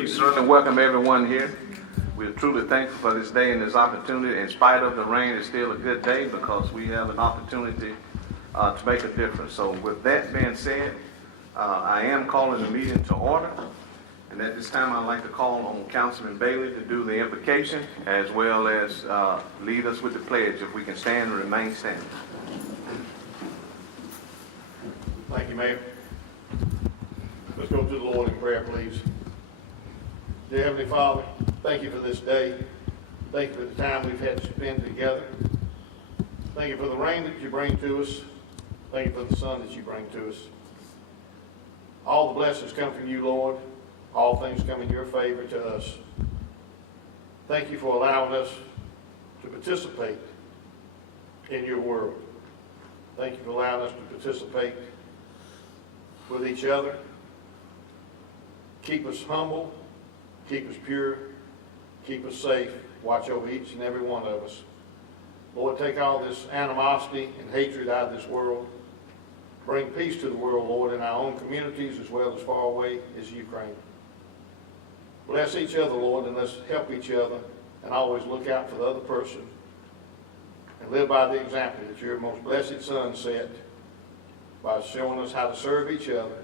We certainly welcome everyone here. We're truly thankful for this day and this opportunity. In spite of the rain, it's still a good day because we have an opportunity to make a difference. So with that being said, I am calling the meeting to order. And at this time, I'd like to call on Councilman Bailey to do the invocation as well as lead us with the pledge. If we can stand and remain standing. Thank you, Mayor. Let's go to the Lord in prayer, please. Dear Heavenly Father, thank you for this day. Thank you for the time we've had to spend together. Thank you for the rain that you bring to us. Thank you for the sun that you bring to us. All the blessings come from you, Lord. All things come in your favor to us. Thank you for allowing us to participate in your world. Thank you for allowing us to participate with each other. Keep us humble. Keep us pure, keep us safe, watch over each and every one of us. Lord, take all this animosity and hatred out of this world. Bring peace to the world, Lord, in our own communities as well as far away as Ukraine. Bless each other, Lord, and let's help each other and always look out for the other person and live by the example that your most blessed Son set by showing us how to serve each other.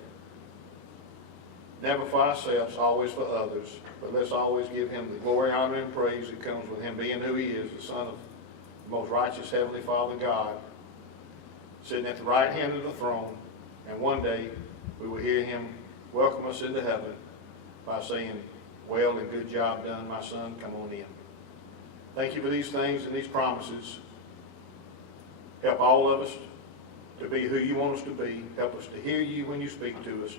Never for ourselves, always for others. But let's always give him the glory, honor, and praise that comes with him being who he is, the Son of the most righteous Heavenly Father God, sitting at the right hand of the throne. And one day we will hear him welcome us into heaven by saying, well and good job done, my son, come on in. Thank you for these things and these promises. Help all of us to be who you want us to be. Help us to hear you when you speak to us.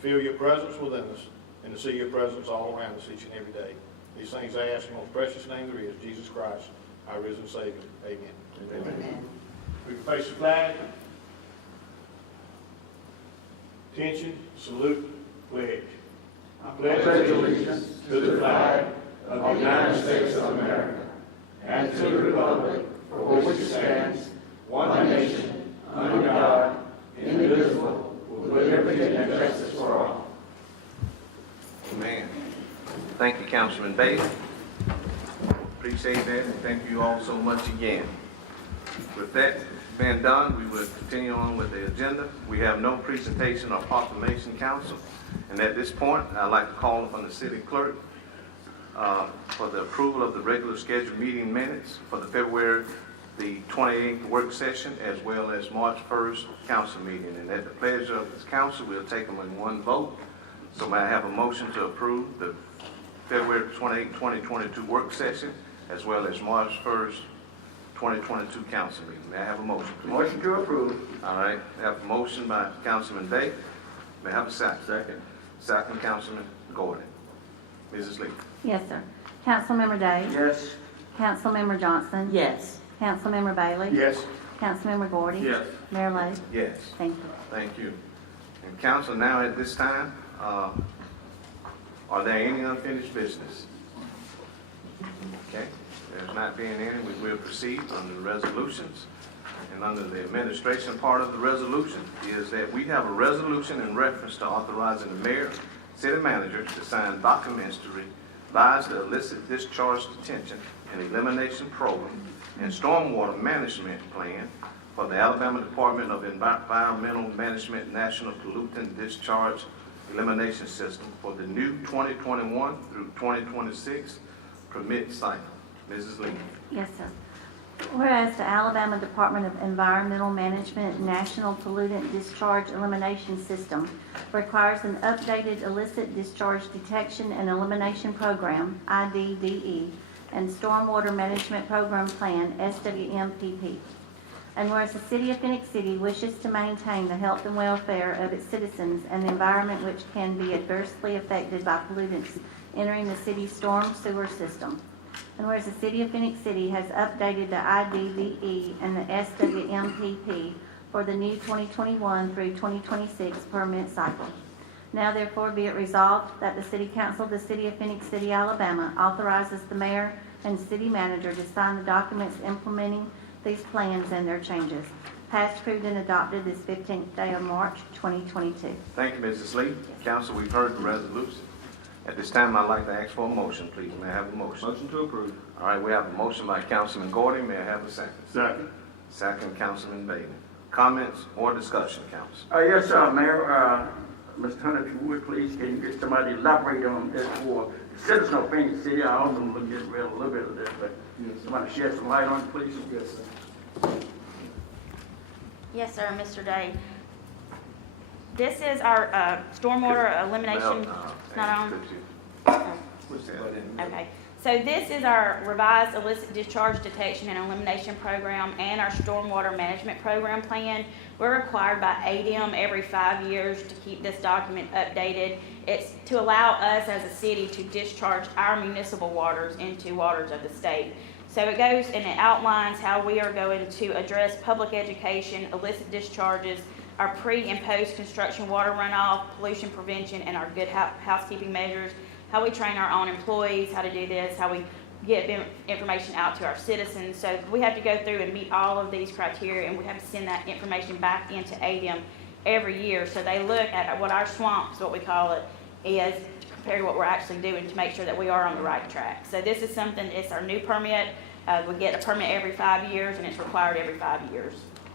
Feel your presence within us, and to see your presence all around us each and every day. These things I ask in the most precious name there is, Jesus Christ, our risen Savior. Amen. Amen. We can face the flag. Attention, salute, pledge. I pledge allegiance to the flag of the United States of America and to the republic for which it stands, one nation, under God, indivisible, with liberty and justice for all. Amen. Thank you, Councilman Bailey. Appreciate that, and thank you all so much again. With that being done, we will continue on with the agenda. We have no presentation or proclamation, Council. And at this point, I'd like to call upon the City Clerk for the approval of the regular scheduled meeting minutes for the February the 28th work session as well as March 1st council meeting. And at the pleasure of this council, we'll take them in one vote. So may I have a motion to approve the February 28, 2022 work session as well as March 1st, 2022 council meeting? May I have a motion, please? Motion to approve. All right. I have a motion by Councilman Day. May I have a second? Second. Second, Councilman Gordon. Mrs. Lee. Yes, sir. Councilmember Day? Yes. Councilmember Johnson? Yes. Councilmember Bailey? Yes. Councilmember Gordy? Yes. Mayor Lo? Yes. Thank you. Thank you. And council, now at this time, are there any unfinished business? Okay, there's not being any, we will proceed under the resolutions. And under the administration part of the resolution is that we have a resolution in reference to authorizing the mayor, city manager to sign documents to revise the illicit discharge detention and elimination program and stormwater management plan for the Alabama Department of Environmental Management National Pollutant Discharge Elimination System for the new 2021 through 2026 permit cycle. Mrs. Lee. Yes, sir. Whereas the Alabama Department of Environmental Management National Pollutant Discharge Elimination System requires an updated illicit discharge detection and elimination program, IDDE, and Stormwater Management Program Plan, SWMPP. And whereas the City of Phenix City wishes to maintain the health and welfare of its citizens and the environment which can be adversely affected by pollutants entering the city's storm sewer system. And whereas the City of Phenix City has updated the IDDE and the SWMPP for the new 2021 through 2026 permit cycle. Now therefore be it resolved that the City Council of the City of Phenix City, Alabama authorizes the mayor and city manager to sign the documents implementing these plans and their changes. Passed, approved, and adopted this 15th day of March, 2022. Thank you, Mrs. Lee. Council, we've heard the resolution. At this time, I'd like to ask for a motion, please. May I have a motion? Motion to approve. All right, we have a motion by Councilman Gordon. May I have a second? Second. Second, Councilman Bailey. Comments or discussion, council? Yes, Mayor, Mr. Hunter, if you would, please, can you get somebody to elaborate on this for citizens of Phoenix City? I also look at a little bit of this, but somebody shed some light on it, please? Yes, sir. Yes, sir, Mr. Day. This is our stormwater elimination. It's not on? What's that? Okay. So this is our revised illicit discharge detection and elimination program and our stormwater management program plan. We're required by ADM every 5 years to keep this document updated. It's to allow us as a city to discharge our municipal waters into waters of the state. So it goes and it outlines how we are going to address public education, illicit discharges, our pre and post construction water runoff, pollution prevention, and our good housekeeping measures, how we train our own employees, how to do this, how we get information out to our citizens. So we have to go through and meet all of these criteria, and we have to send that information back into ADM every year. So they look at what our swamps, what we call it, is compared to what we're actually doing to make sure that we are on the right track. So this is something, it's our new permit. We get a permit every 5 years, and it's required every 5 years.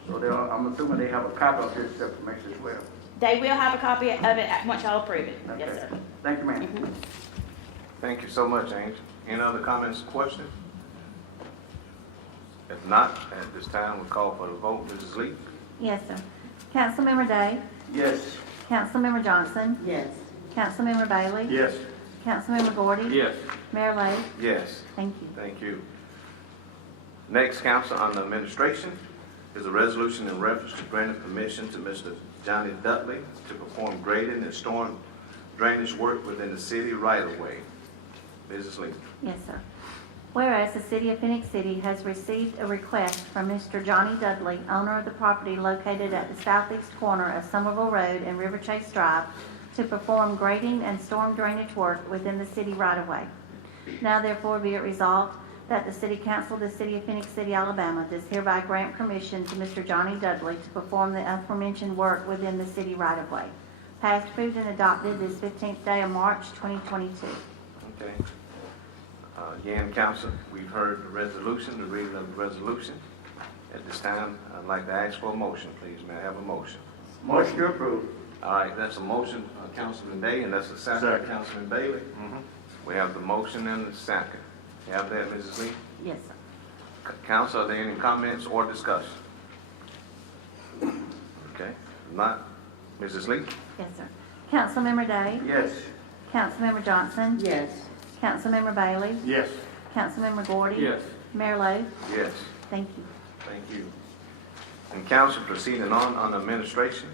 So I'm assuming they have a copy of this information as well? They will have a copy of it once y'all approve it. Yes, Okay. sir. Thank you, ma'am. Mhm. Thank you so much, Angel. Any other comments or questions? If not, at this time, we call for the vote. Mrs. Lee? Yes, sir. Councilmember Day? Yes. Councilmember Johnson? Yes. Councilmember Bailey? Yes. Councilmember Gordy? Yes. Mayor Lo? Yes. Thank you. Thank you. Next, council, under administration, is a resolution in reference to granting permission to Mr. Johnny Dudley to perform grading and storm drainage work within the city right-of-way. Mrs. Lee. Yes, sir. Whereas the city of Phoenix City has received a request from Mr. Johnny Dudley, owner of the property located at the southeast corner of Somerville Road and River Chase Drive, to perform grading and storm drainage work within the city right-of-way. Now therefore be it resolved that the City Council of the City of Phoenix City, Alabama does hereby grant permission to Mr. Johnny Dudley to perform the aforementioned work within the city right-of-way. Passed, approved, and adopted this 15th day of March, 2022. Okay. Again, council, we've heard the resolution, the reading of the resolution. At this time, I'd like to ask for a motion, please. May I have a motion? Motion to approve. All right, that's a motion, Councilman Day, and that's a second, Second. Councilman Bailey. We have the motion and the second. You have that, Mrs. Lee? Yes, sir. Council, are there any comments or discussion? Okay, if not, Mrs. Lee? Yes, sir. Councilmember Day? Yes. Councilmember Johnson? Yes. Councilmember Bailey? Yes. Councilmember Gordy? Yes. Mayor Lo? Yes. Thank you. Thank you. And council, proceeding on administration,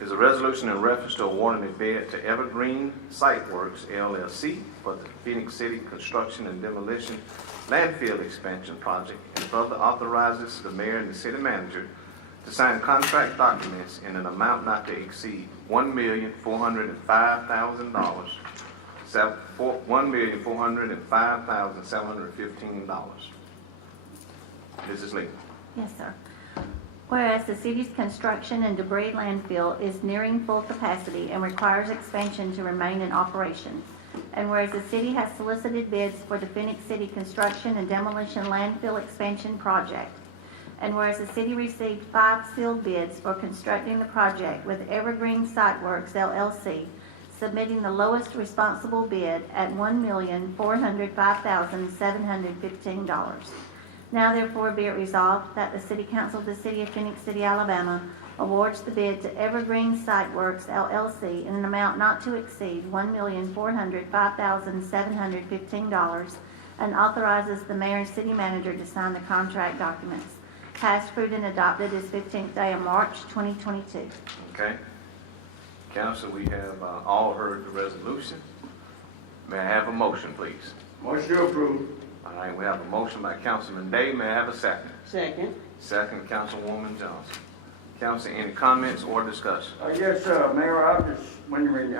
is a resolution in reference to awarding a bid to Evergreen Site Works LLC for the Phoenix City Construction and Demolition Landfill Expansion Project, and further authorizes the mayor and the city manager to sign contract documents in an amount not to exceed $1,405,000, $1,405,715. Mrs. Lee. Yes, sir. Whereas the city's construction and debris landfill is nearing full capacity and requires expansion to remain in operation. And whereas the city has solicited bids for the Phoenix City Construction and Demolition Landfill Expansion Project. And whereas the city received 5 sealed bids for constructing the project with Evergreen Site Works LLC, submitting the lowest responsible bid at $1,405,715. Now therefore be it resolved that the City Council of the City of Phoenix City, Alabama awards the bid to Evergreen Site Works LLC in an amount not to exceed $1,405,715 and authorizes the mayor and city manager to sign the contract documents. Passed, approved, and adopted this 15th day of March, 2022. Okay. Council, we have all heard the resolution. May I have a motion, please? Motion to approve. All right, we have a motion by Councilman Day. May I have a second? Second. Second, Councilwoman Johnson. Council, any comments or discussion? Yes, Mayor, I was just wondering,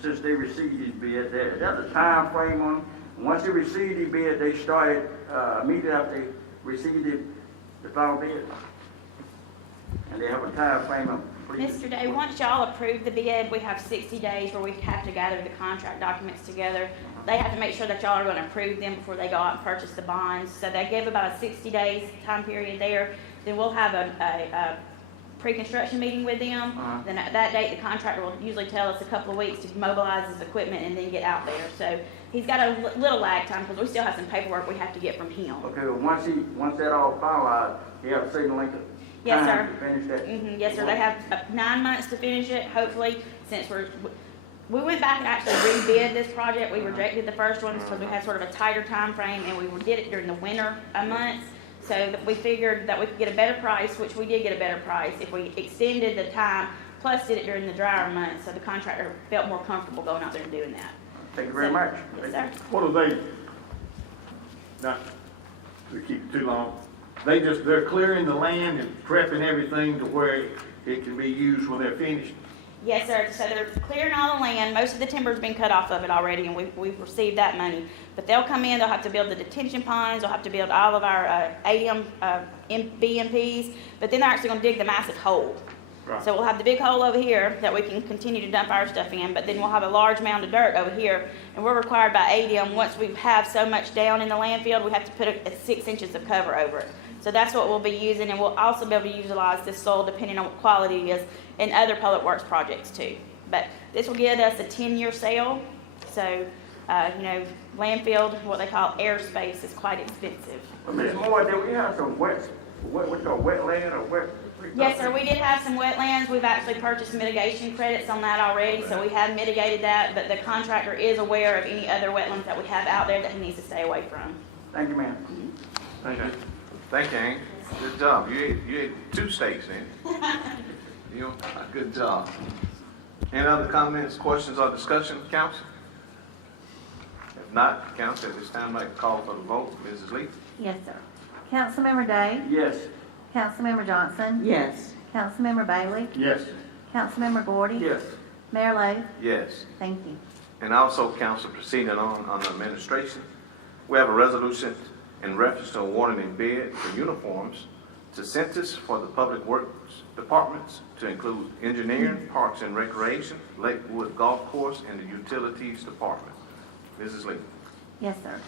since they received these bids, is that a time frame on them? Once they received the bid, they started immediately after they received the final bid? And they have a time frame of please. Mr. Day, once y'all approve the bid, we have 60 days where we have to gather the contract documents together. They have to make sure that y'all are gonna approve them before they go out and purchase the bonds. So they give about a 60 days time period there. Then we'll have a pre-construction meeting with them. Then at that date, the contractor will usually tell us a couple of weeks to mobilize his equipment and then get out there. So he's got a little lag time because we still have some paperwork we have to get from him. Okay, well, once that all finalized, you have a certain length of Yes, time sir. to finish that? Yes, sir. They have 9 months to finish it, hopefully, since we went back and actually rebid this project. We rejected the first one because we had sort of a tighter time frame, and we did it during the winter months. So that we figured that we could get a better price, which we did get a better price if we extended the time, plus did it during the drier months, so the contractor felt more comfortable going out there and doing that. Thank you very much. Yes, sir. What do they, not to keep it too long, they're clearing the land and prepping everything to where it can be used when they're finished? Yes, sir. So they're clearing all the land. Most of the timber's been cut off of it already, and we've received that money. But they'll come in, they'll have to build the detention ponds, they'll have to build all of our ADM BMPs, but then they're actually gonna dig the massive hole. Right. So we'll have the big hole over here that we can continue to dump our stuff in, but then we'll have a large mound of dirt over here. And we're required by ADM, once we have so much down in the landfill, we have to put a 6 inches of cover over it. So that's what we'll be using, and we'll also be able to utilize this soil depending on what quality it is in other public works projects too. But this will get us a 10-year sale, so, landfill, what they call airspace, is quite expensive. Well, Ms. Moore, do we have some what you call wetland or wet? Yes, sir, we did have some wetlands. We've actually purchased mitigation credits on that already, so we have mitigated that, but the contractor is aware of any other wetlands that we have out there that he needs to stay away from. Thank you, ma'am. Thank you. Thank you, Hank. Good job. You ate 2 steaks then. Good job. Any other comments, questions, or discussion, council? If not, council, at this time, I'd like to call for the vote. Mrs. Lee? Yes, sir. Councilmember Day? Yes. Councilmember Johnson? Yes. Councilmember Bailey? Yes. Councilmember Gordy? Yes. Mayor Lo? Yes. Thank you. And also, council, proceeding on the administration, we have a resolution in reference to awarding a bid for uniforms to Centers for the Public Works Departments to include engineering, parks and recreation, Lakewood Golf Course, and the utilities department. Mrs. Lee. Yes, sir.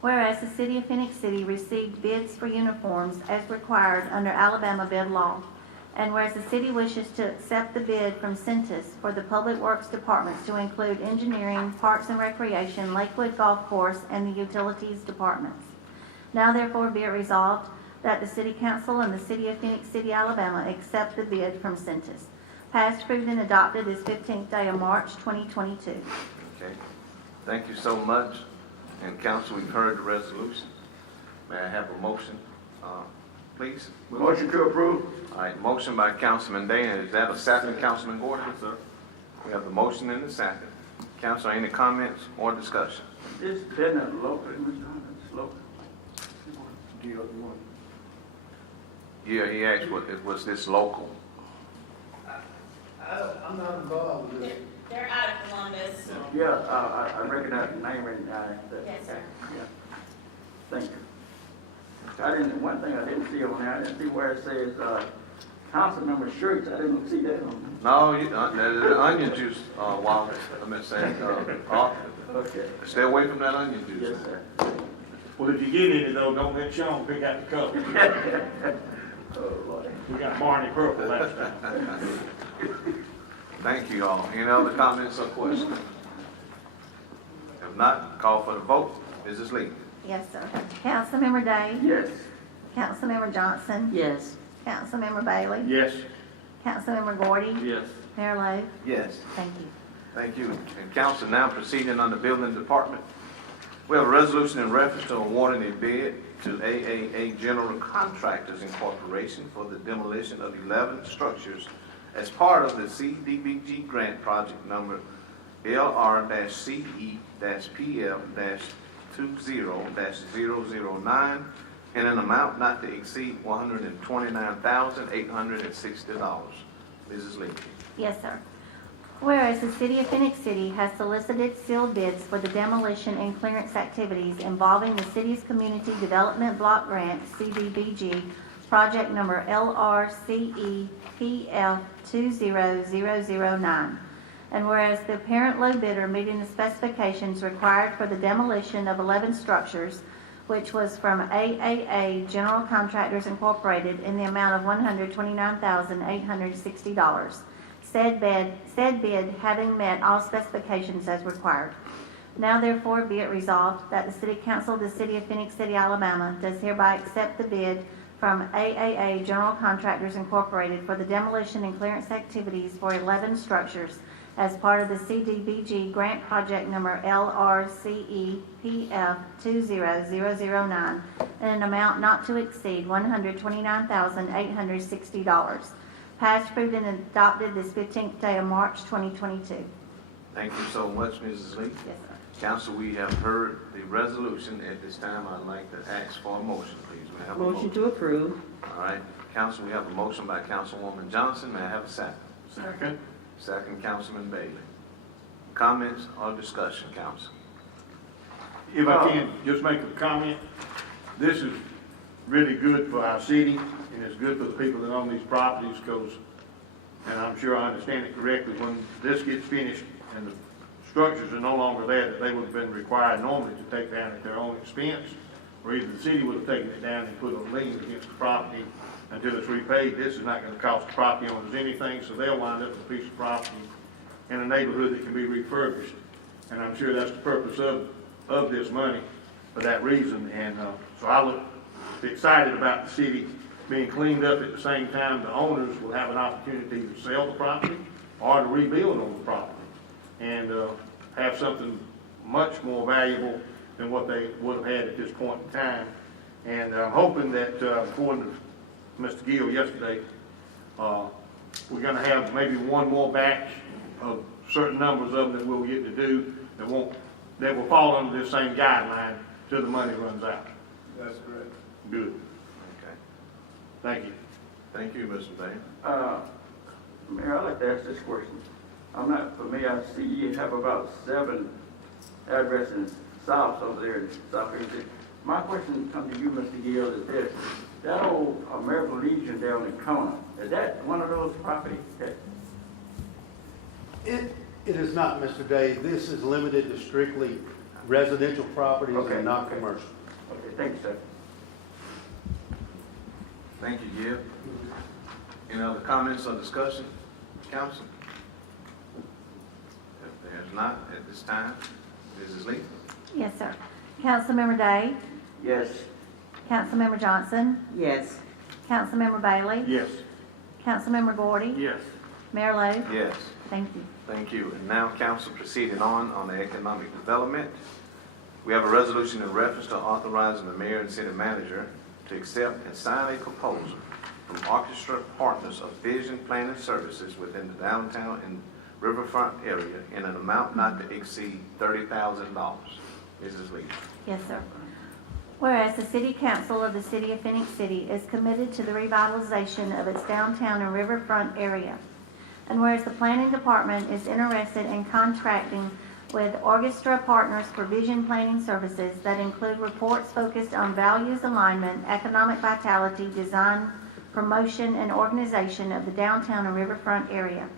Whereas the city of Phenix City received bids for uniforms as required under Alabama bid law, and whereas the city wishes to accept the bid from Centus for the Public Works Departments to include engineering, parks and recreation, Lakewood Golf Course, and the utilities departments. Now therefore be it resolved that the City Council and the City of Phenix City, Alabama accept the bid from Centus. Passed, approved, and adopted this 15th day of March, 2022. Okay. Thank you so much. And council, we've heard the resolution. May I have a motion, please? Motion to approve? All right, motion by Councilman Day, and is that a second, Councilman Gordon? Sir. We have the motion and the second. Council, any comments or discussion? This business local, Mr. Hunter, it's local. Yeah, he asked, was this local? I'm not involved with it. They're out of Columbus. Yeah, I recognize the name and, Yes, sir. Yeah. Thank you. One thing I didn't see on there, I didn't see where it says, council member shirts, I didn't see that on No, the onion juice, Wallace, I meant to say, there. Okay. stay away from that onion juice. Yes, sir. Well, if you get any though, don't let Sean pick out the color. Oh, Lord. We got Barney purple last time. Thank you all. Any other comments or questions? If not, call for the vote. Mrs. Lee. Yes, sir. Councilmember Day? Yes. Councilmember Johnson? Yes. Councilmember Bailey? Yes. Councilmember Gordy? Yes. Mayor Lo? Yes. Thank you. Thank you. And council, now proceeding on the building department. We have a resolution in reference to awarding a bid to AAA General Contractors Incorporation for the demolition of 11 structures as part of the CDBG grant project number LR-CE-PF-20-009 in an amount not to exceed $129,860. Mrs. Lee. Yes, sir. Whereas the City of Phenix City has solicited sealed bids for the demolition and clearance activities involving the city's Community Development Block Grant, CDBG, project number LRCEPF 20009. And whereas the apparent low bidder meeting the specifications required for the demolition of 11 structures, which was from AAA General Contractors Incorporated in the amount of $129,860. Said bid having met all specifications as required. Now therefore be it resolved that the City Council of the City of Phenix City, Alabama does hereby accept the bid from AAA General Contractors Incorporated for the demolition and clearance activities for 11 structures as part of the CDBG grant project number LRCEPF 20009 in an amount not to exceed $129,860. Passed, approved, and adopted this 15th day of March 2022. Thank you so much, Mrs. Lee. Yes, sir. Council, we have heard the resolution. At this time, I'd like to ask for a motion, please. May I have a Motion to approve. All right, Council, we have a motion by Councilwoman Johnson. May I have a second? Second. Second, Councilman Bailey. Comments or discussion, Council? If I can just make a comment, this is really good for our city, and it's good for the people that own these properties, because, and I'm sure I understand it correctly, when this gets finished and the structures are no longer there, that they would have been required normally to take down at their own expense, or either the city would have taken it down and put a lien against the property until it's repaid. This is not going to cost the property owners anything, so they'll wind up with a piece of property in a neighborhood that can be refurbished. And I'm sure that's the purpose of this money for that reason. And so I look excited about the city being cleaned up. At the same time, the owners will have an opportunity to sell the property or to rebuild on the property and have something much more valuable than what they would have had at this point in time. And I'm hoping that, according to Mr. Gill yesterday, we're going to have maybe one more batch of certain numbers of them that we'll get to do that will fall under this same guideline till the money runs out. That's correct. Good. Okay. Thank you. Thank you, Mr. Bailey. Mayor, I'd like to ask this question. I'm not familiar, I see you have about 7 addresses south over there in South Carolina. My question comes to you, Mr. Gill, is this. That old American Legion down in the corner, is that one of those properties? It is not, Mr. Day. This is limited to strictly residential properties Okay, and not okay. commercial. Okay, thank you, sir. Thank you, Gil. Any other comments or discussion, Council? If there's not, at this time, Mrs. Lee? Yes, sir. Councilmember Day, Yes. Councilmember Johnson, Yes. Councilmember Bailey, Yes. Councilmember Gordy, Yes. Mayor Lo. Yes. Thank you. Thank you. And now, Council, proceeding on the economic development. We have a resolution in reference to authorizing the mayor and city manager to accept and sign a proposal from Orchestra Partners of Vision Planning Services within the downtown and riverfront area in an amount not to exceed $30,000. Mrs. Lee. Yes, sir. Whereas the City Council of the City of Phenix City is committed to the revitalization of its downtown and riverfront area. And whereas the Planning Department is interested in contracting with Orchestra Partners for Vision Planning Services that include reports focused on values alignment, economic vitality, design, promotion, and organization of the downtown and riverfront area.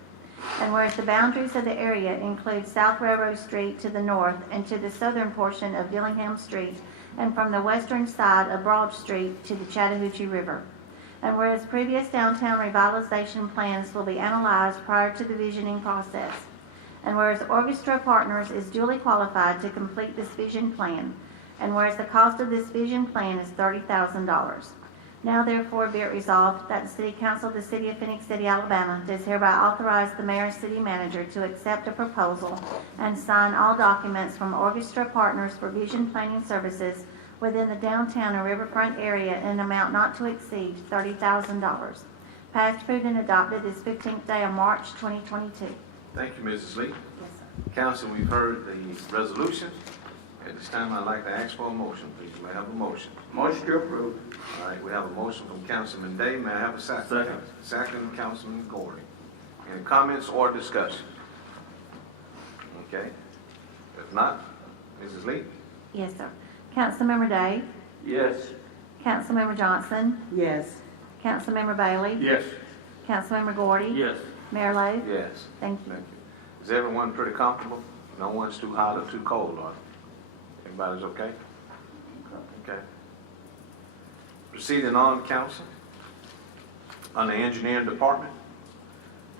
And whereas the boundaries of the area include South Railroad Street to the north and to the southern portion of Dillingham Street, and from the western side of Broad Street to the Chattahoochee River. And whereas previous downtown revitalization plans will be analyzed prior to the visioning process. And whereas Orchestra Partners is duly qualified to complete this vision plan. And whereas the cost of this vision plan is $30,000. Now therefore be it resolved that the City Council of the City of Phenix City, Alabama does hereby authorize the mayor and city manager to accept a proposal and sign all documents from Orchestra Partners for Vision Planning Services within the downtown and riverfront area in an amount not to exceed $30,000. Passed, approved, and adopted this 15th day of March 2022. Thank you, Mrs. Lee. Yes, sir. Council, we've heard the resolution. At this time, I'd like to ask for a motion, please. May I have a motion? Motion to approve. All right, we have a motion from Councilman Day. May I have a second? Second. Second, Councilman Gordy. Any comments or discussion? Okay. If not, Mrs. Lee? Yes, sir. Councilmember Day, Yes. Councilmember Johnson, Yes. Councilmember Bailey? Yes. Councilmember Gordy? Yes. Mayor Lo? Yes. Thank you. Thank you. Is everyone pretty comfortable? No one's too hot or too cold, are they? Everybody's okay? Okay. Proceeding on, council. On the engineering department,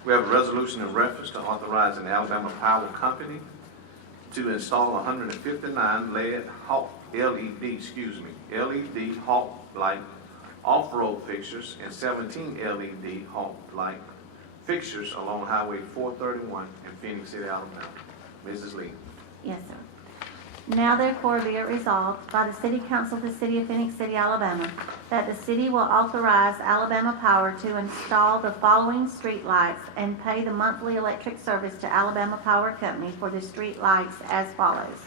we have a resolution in reference to authorizing Alabama Power Company to install 159 LED Hawk light off-road fixtures and 17 LED Hawk light fixtures along Highway 431 in Phenix City, Alabama. Mrs. Lee. Yes, sir. Now therefore be it resolved by the City Council of the City of Phoenix City, Alabama, that the city will authorize Alabama Power to install the following street lights and pay the monthly electric service to Alabama Power Company for the street lights as follows.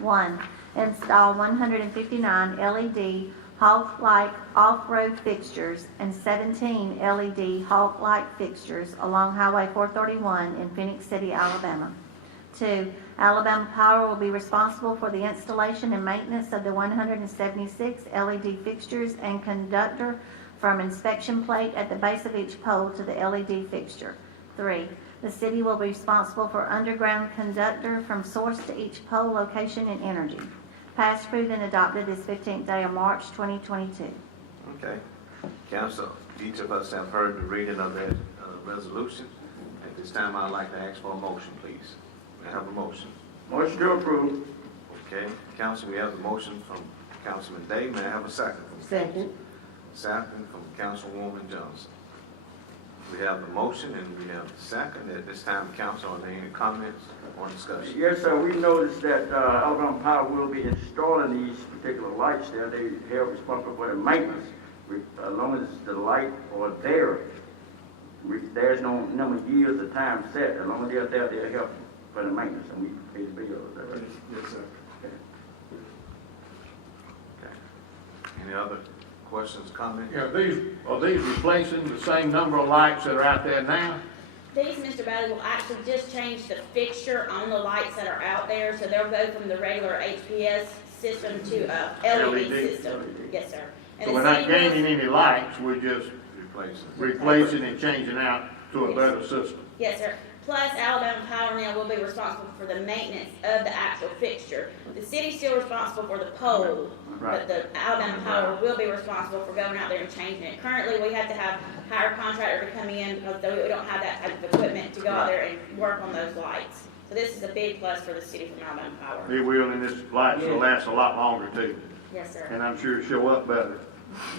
1. Install 159 LED Hawk light off-road fixtures and 17 LED Hawk light fixtures along Highway 431 in Phoenix City, Alabama. 2. Alabama Power will be responsible for the installation and maintenance of the 176 LED fixtures and conductor from inspection plate at the base of each pole to the LED fixture. 3. The city will be responsible for underground conductor from source to each pole location and energy. Passed, approved, and adopted this 15th day of March 2022. Okay. Council, each of us have heard the reading of that resolution. At this time, I'd like to ask for a motion, please. May I have a motion? Motion to approve. Okay. Council, we have the motion from Councilman Day. May I have a second? Second. Second from Councilwoman Johnson. We have the motion and we have the second. At this time, council, are there any comments or discussion? Yes, sir, we noticed that Alabama Power will be installing these particular lights there. They are responsible for the maintenance. As long as the light are there, there's no number of years or time set. As long as they're there, they're helping for the maintenance, and we pay the bill. Is that right? Yes, sir. Okay. Any other questions, comments? Yeah, are these replacing the same number of lights that are out there now? These, Mr. Bailey, will actually just change the fixture on the lights that are out there, so they'll go from the regular HPS system to a LED system. Yes, sir. And So the we're not city will- gaining any lights, we're just Replacing. replacing and changing out to a better system. Yes, sir. Plus, Alabama Power now will be responsible for the maintenance of the actual fixture. The city's still responsible for the pole, but the Alabama Power will be responsible for going out there and changing it. Currently, we have to hire a contractor to come in because we don't have that type of equipment to go out there and work on those lights. So this is a big plus for the city from Alabama Power. They will, and this lights will last a lot longer too. Yes, sir. And I'm sure it'll show up better.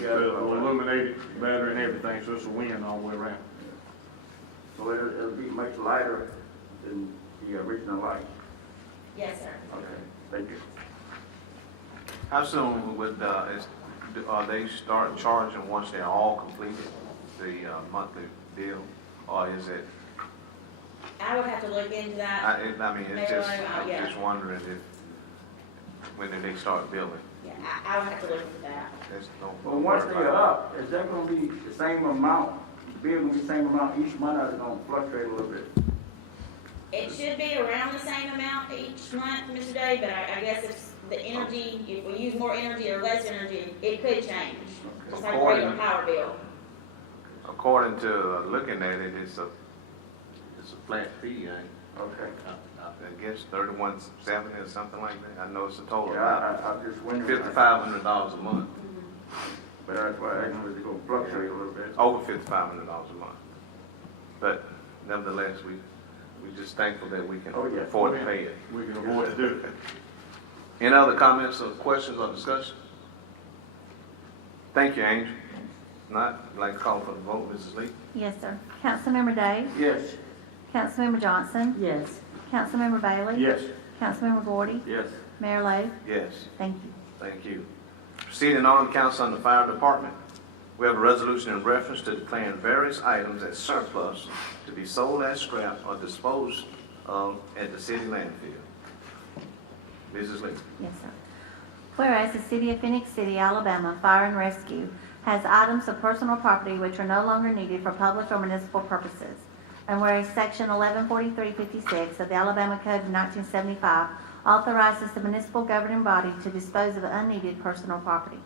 It'll illuminate it better and everything, so it's a win all the way around. So it'll be much lighter than the original light. Yes, sir. Okay, thank you. How soon would, they start charging once they're all completed, the monthly bill? Or is it, I would have to look into that. I mean, it's just, I'm Yeah. just wondering if, when do they start billing? Yeah, I would have to look into that. There's no. Well, once they are up, is that gonna be the same amount, the bill gonna be the same amount each month, or is it gonna fluctuate a little bit? It should be around the same amount each month, Mr. Day, but I guess if the energy, if we use more energy or less energy, it could change. Just like a regular power bill. According to looking at it, it's a flat fee, Okay. I guess 3170 or something like that. I know it's a total Yeah, about I'm just wondering. $5,500 a month, But that's why I asked, was it gonna fluctuate a little bit? over $5,500 a month. But nevertheless, we're just thankful that we can Oh, yeah. afford to pay it. We can avoid to do it. Any other comments or questions or discussion? Thank you, Angel. Not, I'd like to call for the vote, Mrs. Lee. Yes, sir. Councilmember Day? Yes. Councilmember Johnson? Yes. Councilmember Bailey? Yes. Councilmember Gordy? Yes. Mayor Lo? Yes. Thank you. Thank you. Proceeding on, council on the fire department. We have a resolution in reference to declaring various items as surplus to be sold as scrap or disposed of at the city landfill. Mrs. Lee. Yes, sir. Whereas the City of Phoenix City, Alabama Fire and Rescue has items of personal property which are no longer needed for public or municipal purposes. And whereas Section 114356 of the Alabama Code of 1975 authorizes the municipal governing body to dispose of unneeded personal property.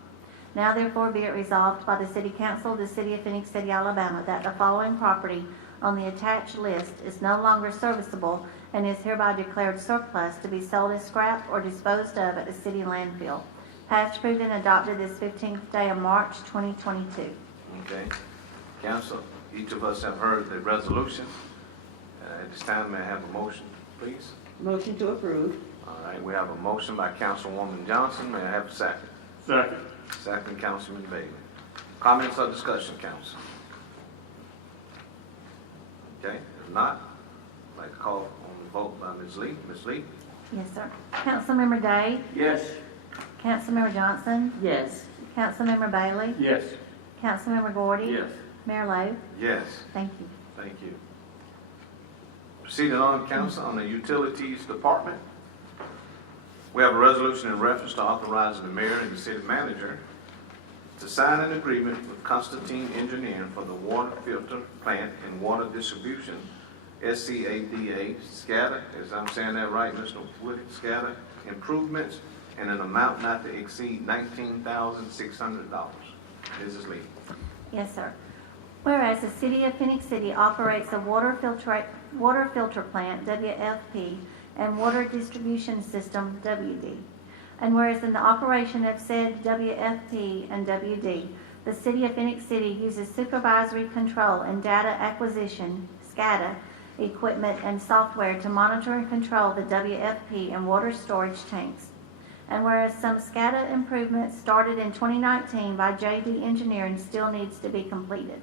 Now therefore be it resolved by the City Council of the City of Phenix City, Alabama, that the following property on the attached list is no longer serviceable and is hereby declared surplus to be sold as scrap or disposed of at the city landfill. Passed, approved, and adopted this 15th day of March 2022. Okay. Council, each of us have heard the resolution. At this time, may I have a motion, please? Motion to approve. All right, we have a motion by Councilwoman Johnson. May I have a second? Second. Second, Councilman Bailey. Comments or discussion, council? Okay, if not, I'd like to call on the vote by Ms. Lee. Ms. Lee? Yes, sir. Councilmember Day, Yes. Councilmember Johnson, Yes. Councilmember Bailey, Yes. Councilmember Gordy, Yes. Mayor Lo. Yes. Thank you. Thank you. Proceeding on, council, on the Utilities Department. We have a resolution in reference to authorizing the mayor and the city manager to sign an agreement with Constantine Engineering for the water filter plant and water distribution, SCADA, as I'm saying that right, Mr. Wood, SCADA, improvements in an amount not to exceed $19,600. Mrs. Lee. Yes, sir. Whereas the City of Phoenix City operates a water filter plant, WFP, and water distribution system, WD. And whereas in the operation of said WFP and WD, the City of Phoenix City uses supervisory control and data acquisition, SCADA, equipment and software to monitor and control the WFP and water storage tanks. And whereas some SCADA improvements started in 2019 by JD Engineering still needs to be completed.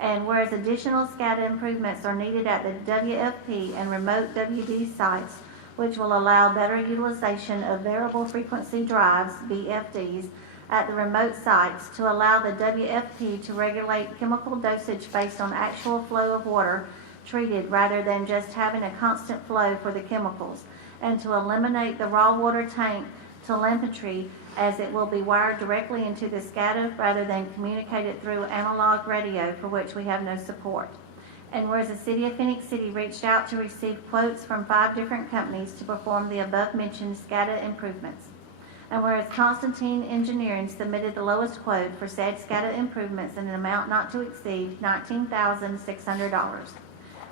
And whereas additional SCADA improvements are needed at the WFP and remote WD sites, which will allow better utilization of variable frequency drives, VFDs, at the remote sites to allow the WFP to regulate chemical dosage based on actual flow of water treated rather than just having a constant flow for the chemicals, and to eliminate the raw water tank telemetry as it will be wired directly into the SCADA rather than communicated through analog radio, for which we have no support. And whereas the City of Phoenix City reached out to receive quotes from 5 different companies to perform the above-mentioned SCADA improvements. And whereas Constantine Engineering submitted the lowest quote for said SCADA improvements in an amount not to exceed $19,600.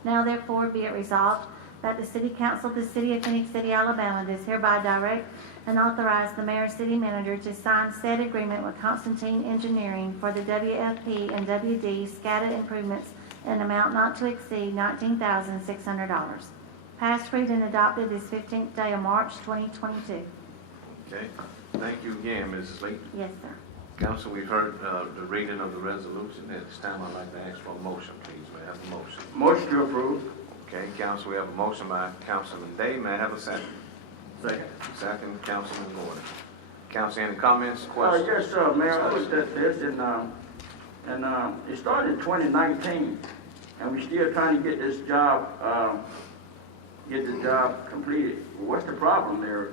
Now therefore be it resolved that the City Council of the City of Phoenix City, Alabama does hereby direct and authorize the mayor and city manager to sign said agreement with Constantine Engineering for the WFP and WD SCADA improvements in an amount not to exceed $19,600. Passed, approved, and adopted this 15th day of March 2022. Okay, thank you again, Mrs. Lee. Yes, sir. Council, we've heard the reading of the resolution. At this time, I'd like to ask for a motion, please. May I have a motion? Motion to approve. Okay, council, we have a motion by Councilman Day. May I have a second? Second. Second, Councilman Gordon. Council, any comments, questions? Yes, sir, Mayor, I looked at this and it started in 2019, and we're still trying to get this job, completed. What's the problem there?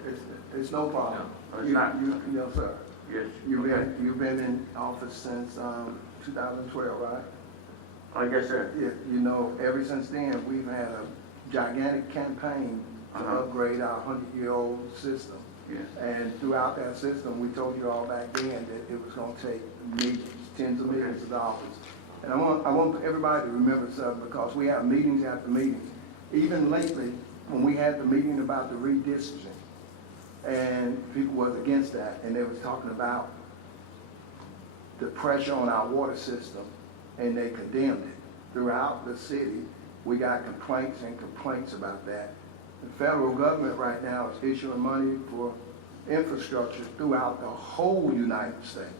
It's no problem. No, it's not. No, sir. Yes. You've been in office since 2012, right? I guess, sir. Yeah, you know, ever since then, we've had a gigantic campaign to upgrade our 100-year-old system. Yes. And throughout that system, we told you all back then that it was going to take millions, tens of millions of dollars. And I want everybody to remember something, because we have meetings after meetings. Even lately, when we had the meeting about the redistricting, and people was against that, and they was talking about the pressure on our water system, and they condemned it. Throughout the city, we got complaints and complaints about that. The federal government right now is issuing money for infrastructure throughout the whole United States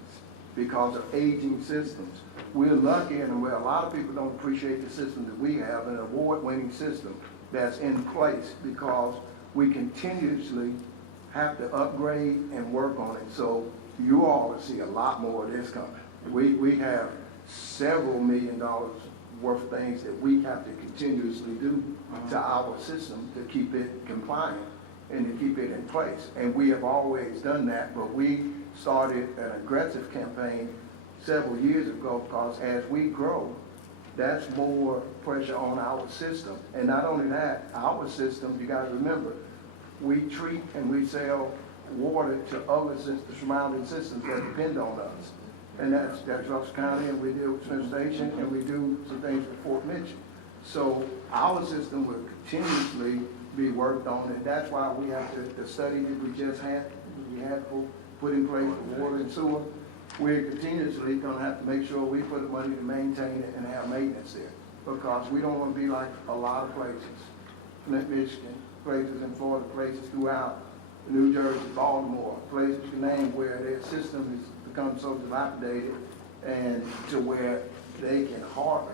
because of aging systems. We're lucky, and where a lot of people don't appreciate the system that we have, an award-winning system that's in place, because we continuously have to upgrade and work on it. So you all will see a lot more of this coming. We have several $1 million worth of things that we have to continuously do to our system to keep it compliant and to keep it in place. And we have always done that, but we started an aggressive campaign several years ago, because as we grow, that's more pressure on our system. And not only that, our system, you got to remember, we treat and we sell water to other the surrounding systems that depend on us. And that's Russell County, and we deal with Smith Station, and we do some things with Fort Mitchell. So our system will continuously be worked on, and that's why we have the study that we just had, put in place for water and sewer. We're continuously gonna have to make sure we put the money to maintain it and have maintenance there, because we don't wanna be like a lot of places, Flint, Michigan, places in Florida, places throughout New Jersey, Baltimore, places you name where their system has become so dilapidated and to where they can hardly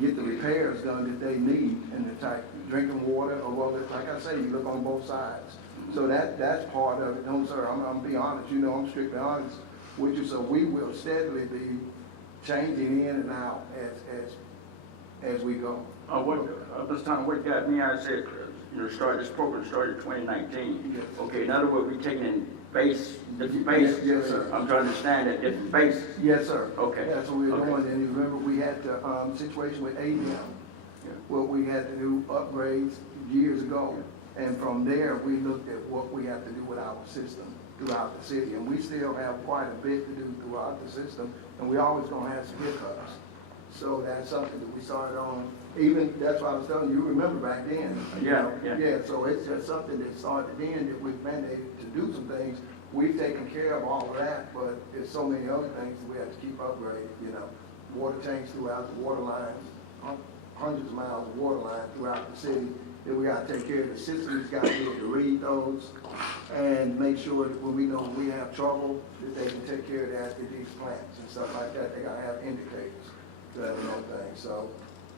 get the repairs done that they need in the type drinking water, or well, like I say, you look on both sides. So that's part of it. No, sir, I'm gonna be honest, you know, I'm strictly honest with you, so we will steadily be changing in and out as we go. This time, what got me, I said, this program started in 2019. Yes. Okay, in other words, we taking in different bases. Yes, sir. I'm trying to understand that different bases. Yes, sir. Okay. That's what we're Okay. doing, and you remember, we had the, situation with ADM, Yeah. where we had to do upgrades years ago. And from there, we looked at what we have to do with our system throughout the city. And we still have quite a bit to do throughout the system, and we always gonna have some hiccups. So that's something that we started on, even, that's why I was telling you, remember back then. you Yeah, know? yeah. Yeah, so it's just something that started then that we've mandated to do some things. We've taken care of all of that, but there's so many other things that we have to keep upgrading, you know. Water tanks throughout the water lines, hundreds of miles of water line throughout the city, that we gotta take care of. The system's gotta be able to read those and make sure that when we know we have trouble, that they can take care of that at these plants and stuff like that. They gotta have indicators to let them know things. So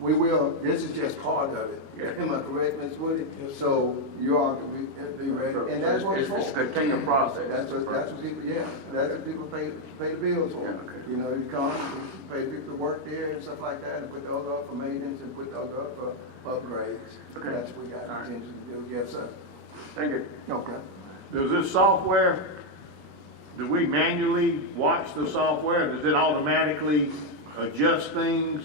we will, this is just part of it. Yeah. Am I correct, Ms. Woody? So you all can be ready, and that's what it's for. It's a continual process. That's what people, yeah, that's what people pay the bills for. Yeah, okay. You know, you come, you pay people to work there and stuff like that, and put the other up for maintenance and put the other up for upgrades. Okay. That's what we got All right. intention to do, yes, sir. Thank you. Okay. Does this software, do we manually watch the software? Does it automatically adjust things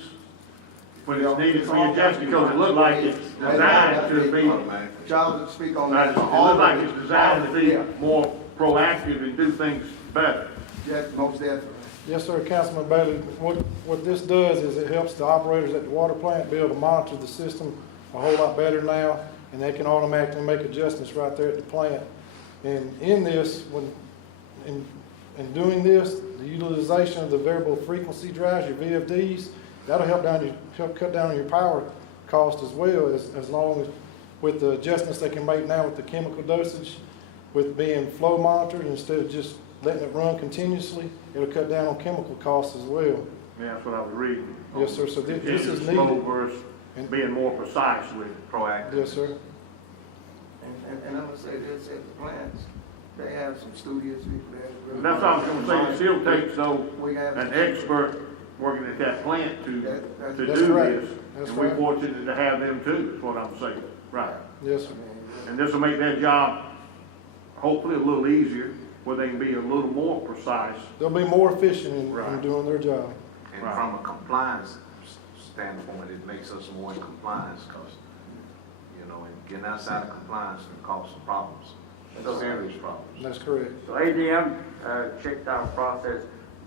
when it's needed to be adjusted? Because it looked like it's designed to be, Charles, speak on it that. looked like it's designed to be Yeah, more proactive and do things better. yes, most definitely. Yes, sir, Councilman Bailey. What this does is it helps the operators at the water plant be able to monitor the system a whole lot better now, and they can automatically make adjustments right there at the plant. And in this, in doing this, the utilization of the variable frequency drives, your VFDs, that'll help cut down on your power cost as well, as long as with the adjustments they can make now with the chemical dosage, with being flow monitored instead of just letting it run continuously, it'll cut down on chemical costs as well. Yeah, that's what I was reading. Yes, sir. So this is Continuous flow needed. versus being more precise with it. Proactive. Yes, sir. And I'm gonna say this, at the plants, they have some studious people there. And that's all I was gonna say, it still takes though We have an expert working at that plant to That's do right. this. That's And we're right. fortunate to have them too, is what I'm saying. Right. Yes, sir. And this will make that job hopefully a little easier, where they can be a little more precise. They'll be more efficient in Right. doing their job. And Right. from a compliance standpoint, it makes us more in compliance, because, you know, and getting outside of compliance can cause some problems, serious problems. That's correct. So ADM checked our process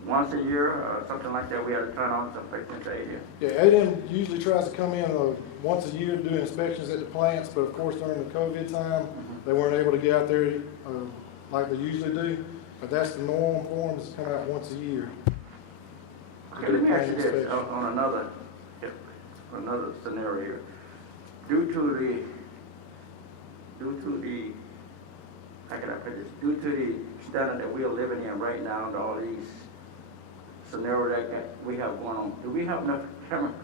once a year, something like that. We had to turn on some fixing to ADM. Yeah, ADM usually tries to come in once a year to do inspections at the plants, but of course during the COVID time, they weren't able to get out there like they usually do. But that's the norm for them, is to come out once a year. Okay, let me ask you this, on another scenario here. Due to the, how can I put this, due to the standard that we are living in right now and all these scenarios that we have going on, do we have enough chemical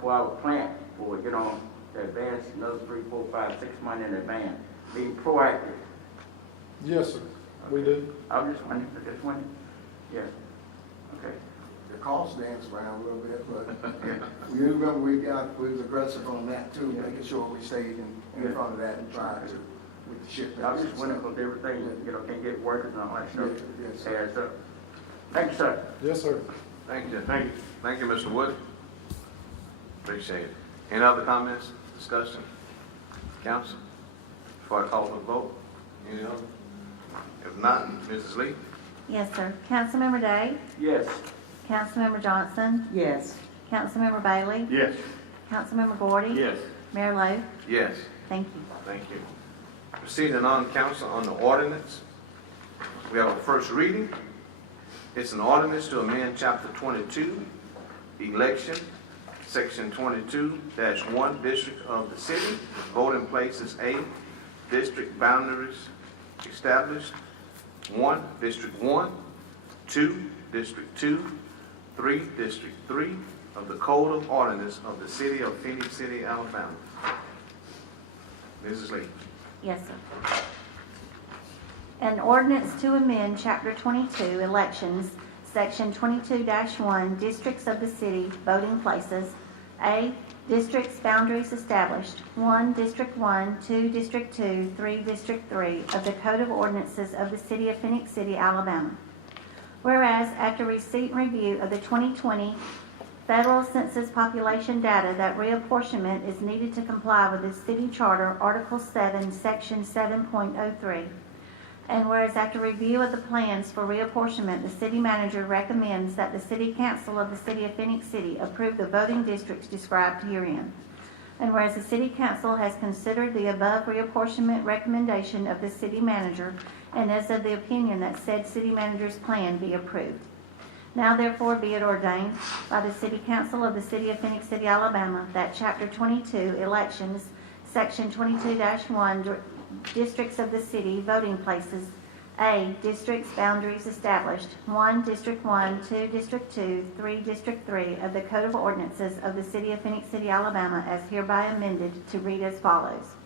for our plant for, you know, to advance another 3, 4, 5, 6 months in advance, being proactive? Yes, sir, we do. I'm just wondering, yeah, okay. The cost dance around a little bit, but you remember we was aggressive on that too, making sure we stayed in front of that and tried to, with the shipments. I'm just wondering because everything, you know, can get workers and all that stuff. Yes, sir. Adds up. Thank you, sir. Yes, sir. Thank you. Thank you. Thank you, Mr. Wood. Appreciate it. Any other comments, discussion? Council? Before I call for the vote, any other? If not, Mrs. Lee? Yes, sir. Councilmember Day? Yes. Councilmember Johnson? Yes. Councilmember Bailey? Yes. Councilmember Gordy? Yes. Mayor Lo? Yes. Thank you. Thank you. Proceeding on, council, on the ordinance. We have a first reading. It's an ordinance to amend chapter 22, election, section 22-1, district of the city, voting places A, district boundaries established, 1, district 1, 2, district 2, 3, district 3 of the Code of Ordinance of the city of Phenix City, Alabama. Mrs. Lee. Yes, sir. An ordinance to amend Chapter 22, Elections, Section 22-1, Districts of the City, Voting Places. A, Districts Boundaries Established. 1, District 1, 2, District 2, 3, District 3 of the Code of Ordinances of the City of Phenix City, Alabama. Whereas, after receipt and review of the 2020 Federal Census population data, that reapportionment is needed to comply with the City Charter, Article 7, Section 7.03. And whereas after review of the plans for reapportionment, the city manager recommends that the City Council of the City of Phenix City approve the voting districts described herein. And whereas the City Council has considered the above reapportionment recommendation of the city manager and is of the opinion that said city manager's plan be approved. Now therefore be it ordained by the City Council of the City of Phenix City, Alabama, that Chapter 22, Elections, Section 22-1, Districts of the City, Voting Places. A, Districts Boundaries Established. 1, District 1, 2, District 2, 3, District 3 of the Code of Ordinances of the City of Phenix City, Alabama, as hereby amended, to read as follows.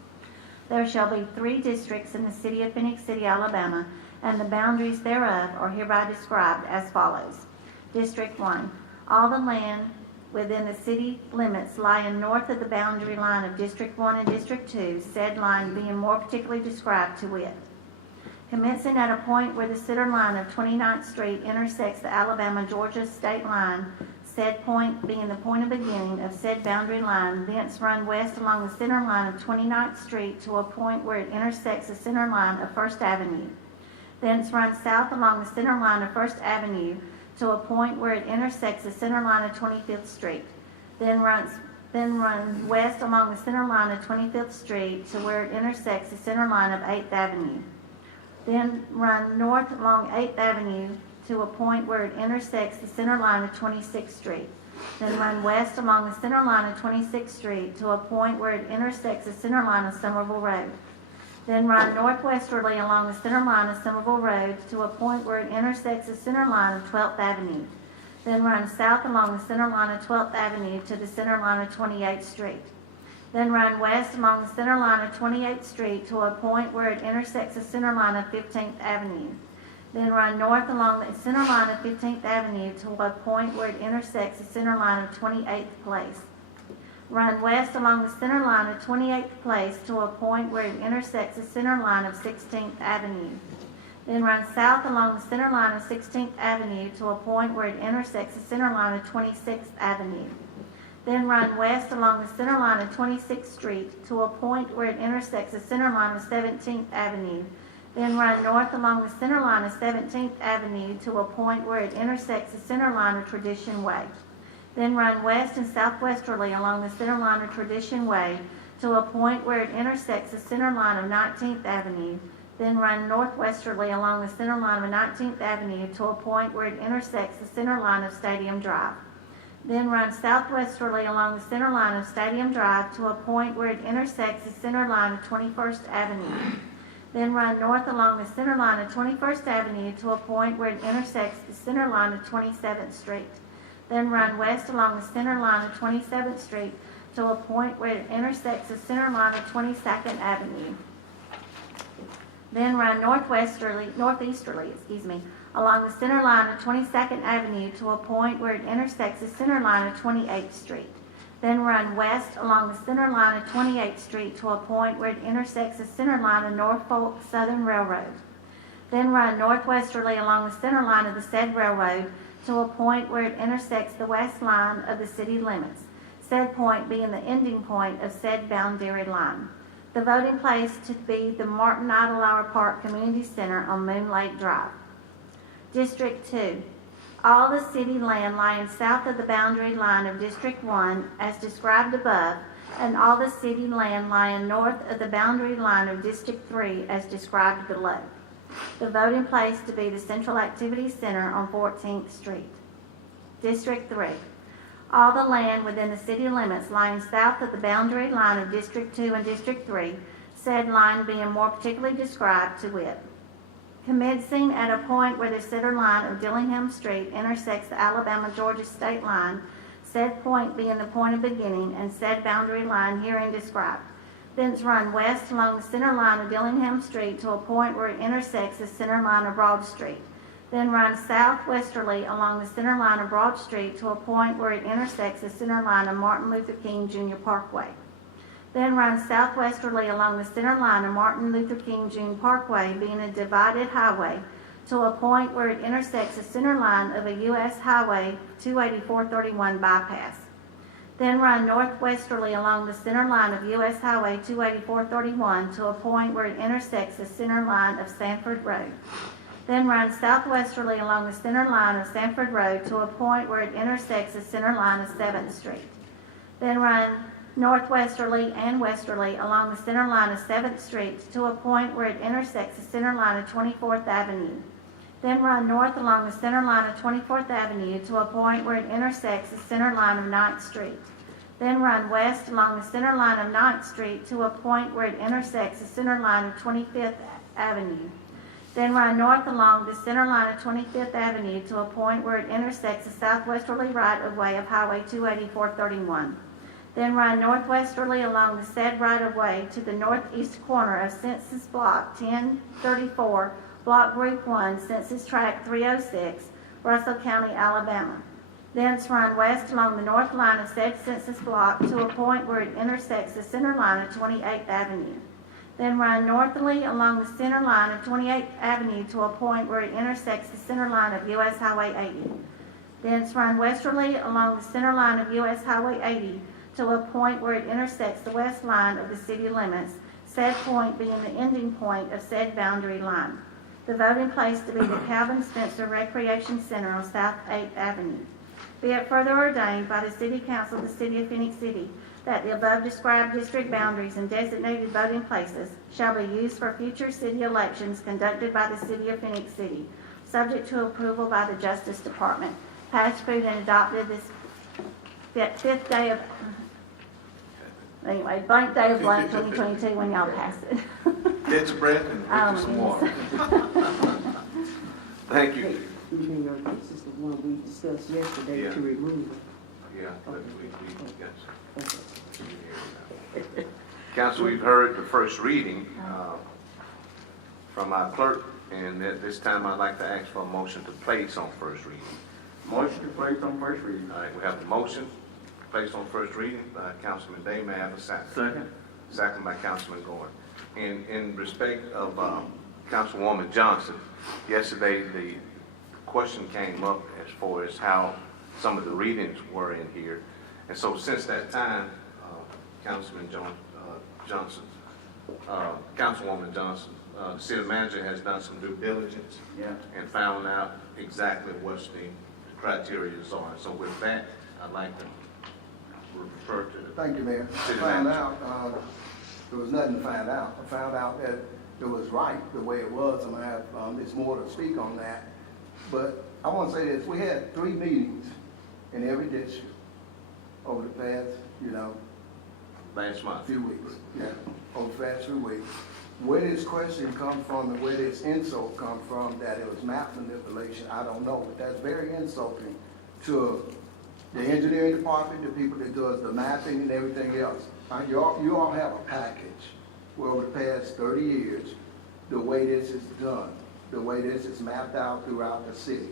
There shall be 3 districts in the City of Phenix City, Alabama, and the boundaries thereof are hereby described as follows. District 1, all the land within the city limits lying north of the boundary line of District 1 and District 2, said line being more particularly described to wit. Commencing at a point where the center line of 29th Street intersects the Alabama-Georgia state line, said point being the point of beginning of said boundary line, thence run west along the center line of 29th Street to a point where it intersects the center line of 1st Avenue. Thence run south along the center line of 1st Avenue to a point where it intersects the center line of 25th Street. Then run west along the center line of 25th Street to where it intersects the center line of 8th Avenue. Then run north along 8th Avenue to a point where it intersects the center line of 26th Street. Then run west along the center line of 26th Street to a point where it intersects the center line of Somerville Road. Then run northwesterly along the center line of Somerville Road to a point where it intersects the center line of 12th Avenue. Then run south along the center line of 12th Avenue to the center line of 28th Street. Then run west along the center line of 28th Street to a point where it intersects the center line of 15th Avenue. Then run north along the center line of 15th Avenue to a point where it intersects the center line of 28th Place. Run west along the center line of 28th Place to a point where it intersects the center line of 16th Avenue. Then run south along the center line of 16th Avenue to a point where it intersects the center line of 26th Avenue. Then run west along the center line of 26th Street to a point where it intersects the center line of 17th Avenue. Then run north along the center line of 17th Avenue to a point where it intersects the center line of Tradition Way. Then run west and southwesterly along the center line of Tradition Way to a point where it intersects the center line of 19th Avenue. Then run northwesterly along the center line of 19th Avenue to a point where it intersects the center line of Stadium Drive. Then run southwesterly along the center line of Stadium Drive to a point where it intersects the center line of 21st Avenue. Then run north along the center line of 21st Avenue to a point where it intersects the center line of 27th Street. Then run west along the center line of 27th Street to a point where it intersects the center line of 22nd Avenue. Then run northeasterly, along the center line of 22nd Avenue to a point where it intersects the center line of 28th Street. Then run west along the center line of 28th Street to a point where it intersects the center line of Norfolk Southern Railroad. Then run northwesterly along the center line of the said railroad to a point where it intersects the west line of the city limits, said point being the ending point of said boundary line. The voting place to be the Martin Idlehour Park Community Center on Moon Lake Drive. District 2, all the city land lying south of the boundary line of District 1 as described above, and all the city land lying north of the boundary line of District 3 as described below. The voting place to be the Central Activity Center on 14th Street. District 3, all the land within the city limits lying south of the boundary line of District 2 and District 3, said line being more particularly described to wit. Commencing at a point where the center line of Dillingham Street intersects the Alabama-Georgia state line, said point being the point of beginning, and said boundary line herein described. Thence run west along the center line of Dillingham Street to a point where it intersects the center line of Broad Street. Then run southwesterly along the center line of Broad Street to a point where it intersects the center line of Martin Luther King Jr. Parkway. Then run southwesterly along the center line of Martin Luther King Jr. Parkway, being a divided highway, to a point where it intersects the center line of a U.S. Highway 28431 bypass. Then run northwesterly along the center line of U.S. Highway 28431 to a point where it intersects the center line of Sanford Road. Then run southwesterly along the center line of Sanford Road to a point where it intersects the center line of 7th Street. Then run northwesterly and westerly along the center line of 7th Street to a point where it intersects the center line of 24th Avenue. Then run north along the center line of 24th Avenue to a point where it intersects the center line of 9th Street. Then run west along the center line of 9th Street to a point where it intersects the center line of 25th Avenue. Then run north along the center line of 25th Avenue to a point where it intersects the southwesterly right-of-way of Highway 28431. Then run northwesterly along the said right-of-way to the northeast corner of Census Block 1034, Block Group 1, Census Tract 306, Russell County, Alabama. Thence run west along the north line of said census block to a point where it intersects the center line of 28th Avenue. Then run northerly along the center line of 28th Avenue to a point where it intersects the center line of U.S. Highway 80. Thence run westerly along the center line of U.S. Highway 80 to a point where it intersects the west line of the city limits, said point being the ending point of said boundary line. The voting place to be the Calvin Spencer Recreation Center on South 8th Avenue. Be it further ordained by the City Council of the City of Phenix City that the above described district boundaries and designated voting places shall be used for future city elections conducted by the City of Phenix City, subject to approval by the Justice Department. Passed, approved, and adopted this fifth day of, anyway, blank day of blank 2022 when y'all pass it. Get your breath and drink you some water. Thank you. This is the one we discussed yesterday Yeah. to remove. Yeah, but we got Council, we've heard the first reading from our clerk, and at this time I'd like to ask for a motion to place on first reading. Motion to place on first reading. All right, we have a motion placed on first reading by Councilman Day. May I have a second? Second. Second by Councilman Gordon. And in respect of Councilwoman Johnson, yesterday the question came up as far as how some of the readings were in here. And so since that time, Councilwoman Johnson, the city manager has done some due diligence and found out exactly what the criteria are. So with that, I'd like to refer to the Thank you, Mayor. I City found manager. out, there was nothing to find out. I found out that it was right the way it was. I'm gonna have, there's more to speak on that. But I want to say this, we had 3 meetings in every district over the past, last month. few weeks. Yeah, over the past few weeks. Where this question come from and where this insult come from, that it was map manipulation, I don't know. But that's very insulting to the engineering department, the people that does the mapping and everything else. You all have a package where over the past 30 years, the way this is done, the way this is mapped out throughout the city.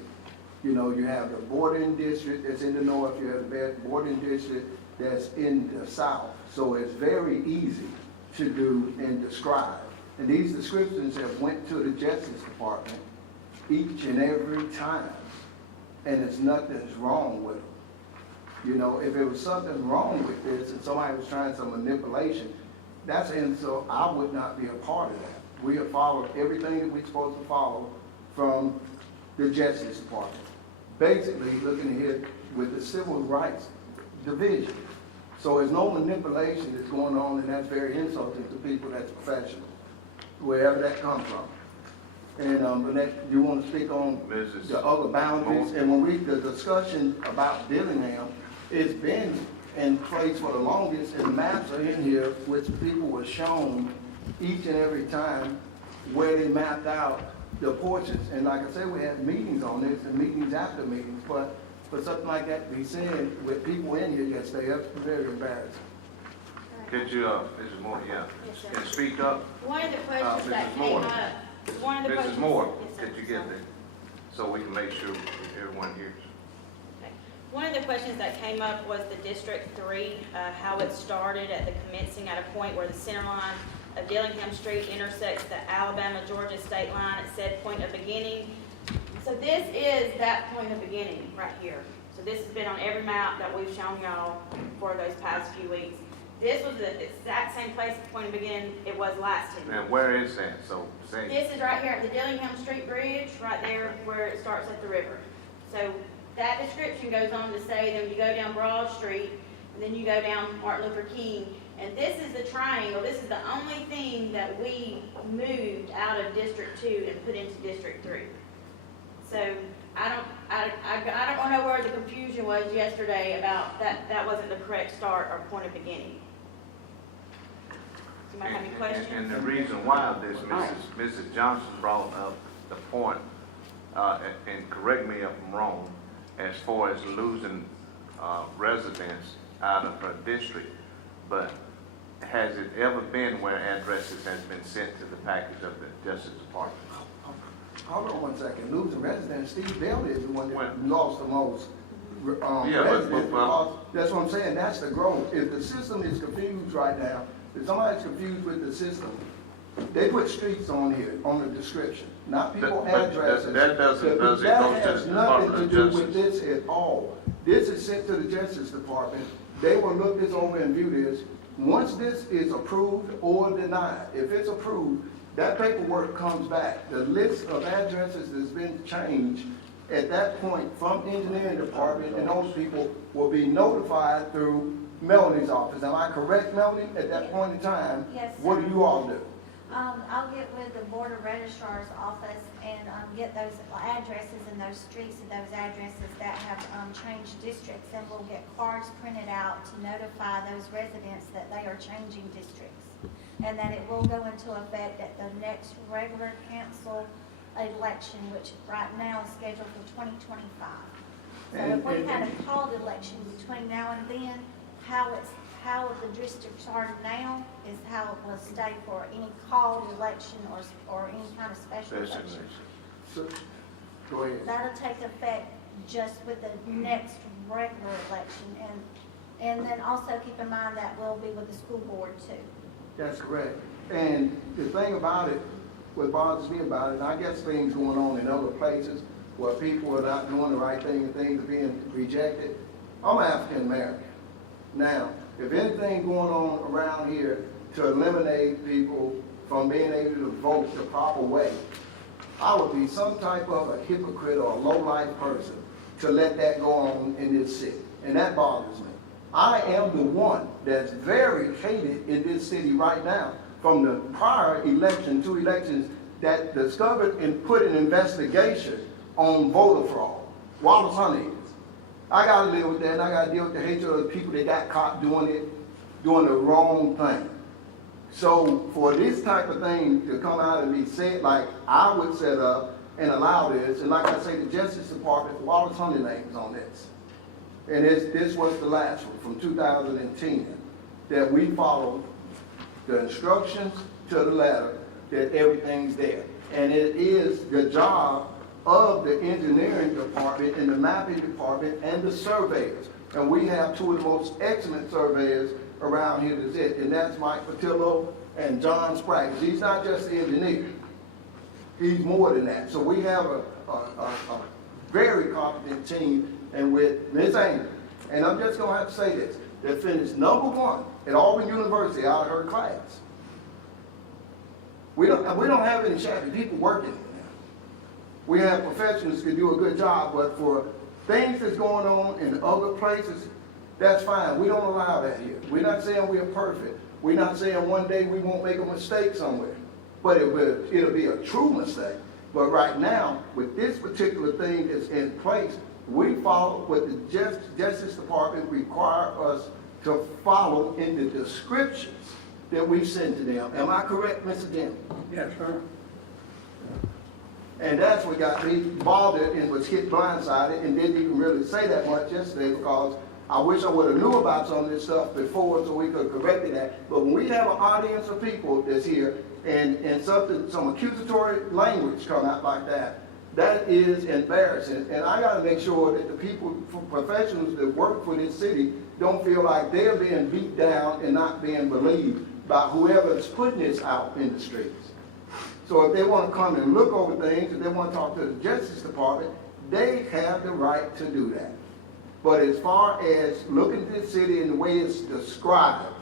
You have the bordering district that's in the north, you have the bordering district that's in the south. So it's very easy to do and describe. And these descriptions have went to the Justice Department each and every time. And there's nothing's wrong with them. If there was something wrong with this and somebody was trying some manipulation, That's, and so I would not be a part of that. We have followed everything that we're supposed to follow from the Justice Department. Basically, looking ahead with the Civil Rights Division. So there's no manipulation that's going on, and that's very insulting to people that's professional, wherever that comes from. And, Burnett, you want to speak on Mrs. the other boundaries? And when the discussion about Dillingham, it's been in place for the longest, and maps are in here, which people were shown each and every time where they mapped out the portions. And like I said, we had meetings on this and meetings after meetings, but for something like that to be said with people in here yesterday, that's very embarrassing. Could you, Mrs. Moore, yeah, Yes, sir. and speak up? One of the questions that Mrs. came Moore. up, one of the questions. Mrs. Moore, Yes, sir. could you get there? So we can make sure everyone hears. Okay. One of the questions that came up was the District 3, how it started at the commencing at a point where the center line of Dillingham Street intersects the Alabama-Georgia state line at said point of beginning. So this is that point of beginning right here. So this has been on every map that we've shown y'all for those past few weeks. This was the exact same place at the point of beginning it was last time. And where is that? So say, This is right here at the Dillingham Street Bridge, right there where it starts at the river. So that description goes on to say that you go down Broad Street, and then you go down Martin Luther King, and this is the triangle. This is the only thing that we moved out of District 2 and put into District 3. So I don't know where the confusion was yesterday about that wasn't the correct start or point of beginning. Do you have any questions? and the reason why this, Mrs. Johnson brought up the point, and correct me if I'm wrong, as far as losing residents out of her district, but has it ever been where addresses has been sent to the package of the Justice Department? Hold on one second. Losing residents, Steve Bailey is the one that lost the most Yeah, residents. well- That's what I'm saying, that's the growth. If the system is confused right now, if somebody's confused with the system, they put streets on here, on the description, not people But addresses. that doesn't go to That the has nothing Department to of do with this at all. This is sent to the Justice Department. They will look this over and view this. Once this is approved or denied, if it's approved, that paperwork comes back. The list of addresses that's been changed at that point from engineering department, and those people will be notified through Melody's office. Am I correct, Melody? At that point in time, Yes, sir. what do you all do? I'll get with the Board of Registrar's office and, get those addresses and those streets and those addresses that have, changed districts, and we'll get cards printed out to notify those residents that they are changing districts. And that it will go into effect at the next regular council election, which right now is scheduled for 2025. So if we had a called election between now and then, how the districts are now is how it will stay for any called election or any kind of special election. So, go ahead. That'll take effect just with the next regular election, and then also keep in mind that will be with the school board too. That's correct. And the thing about it, what bothers me about it, and I guess things going on in other places where people are not doing the right thing and things are being rejected. I'm African American. Now, if anything going on around here to eliminate people from being able to vote the proper way, I would be some type of a hypocrite or a low-life person to let that go on in this city. And that bothers me. I am the one that's very hated in this city right now from the prior election, 2 elections, that discovered and put an investigation on voter fraud. Wallace Honey is. I gotta live with that, and I gotta deal with the hatred of the people that got caught doing the wrong thing. So for this type of thing to come out and be said like I would set up and allow this, and like I say, the Justice Department, Wallace Honey name is on this. And this was the last one from 2010, that we followed the instructions to the letter, that everything's there. And it is the job of the engineering department and the mapping department and the surveyors. And we have 2 of the most excellent surveyors around here that's it, and that's Mike Patillo and John Sprague. He's not just the engineer. He's more than that. So we have a very competent team, and with Ms. Anger, and I'm just going to have to say this, that finished #1 at Auburn University out of her class. We don't have any shabby people working there. We have professionals who can do a good job, but for things that's going on in other places, that's fine. We don't allow that here. We're not saying we are perfect. We're not saying one day we won't make a mistake somewhere, but it'll be a true mistake. But right now, with this particular thing that's in place, we follow what the Justice Department require us to follow in the descriptions that we send to them. Am I correct, Mr. Jim? Yes, sir. And that's what got me bothered and was hit blindsided and didn't even really say that much yesterday, because I wish I would have knew about some of this stuff before so we could have corrected that. But when we have an audience of people that's here and some accusatory language come out like that, that is embarrassing. And I got to make sure that the people, professionals that work for this city, don't feel like they're being beat down and not being believed by whoever is putting this out in the streets. So if they want to come and look over things, if they want to talk to the Justice Department, they have the right to do that. But as far as looking at this city in the way it's described,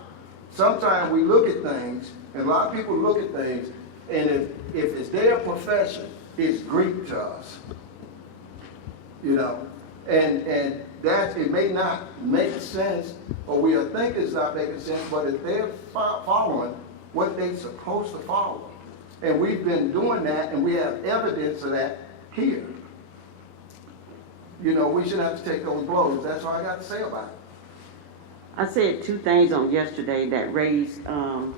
sometimes we look at things, and a lot of people look at things, and if it's their profession, it's Greek to us. You know, and that it may not make sense, or we'll think it's not making sense, but if they're following what they're supposed to follow. And we've been doing that, and we have evidence of that here. You know, we shouldn't have to take those blows. That's all I got to say about it. I said two things on yesterday that raised a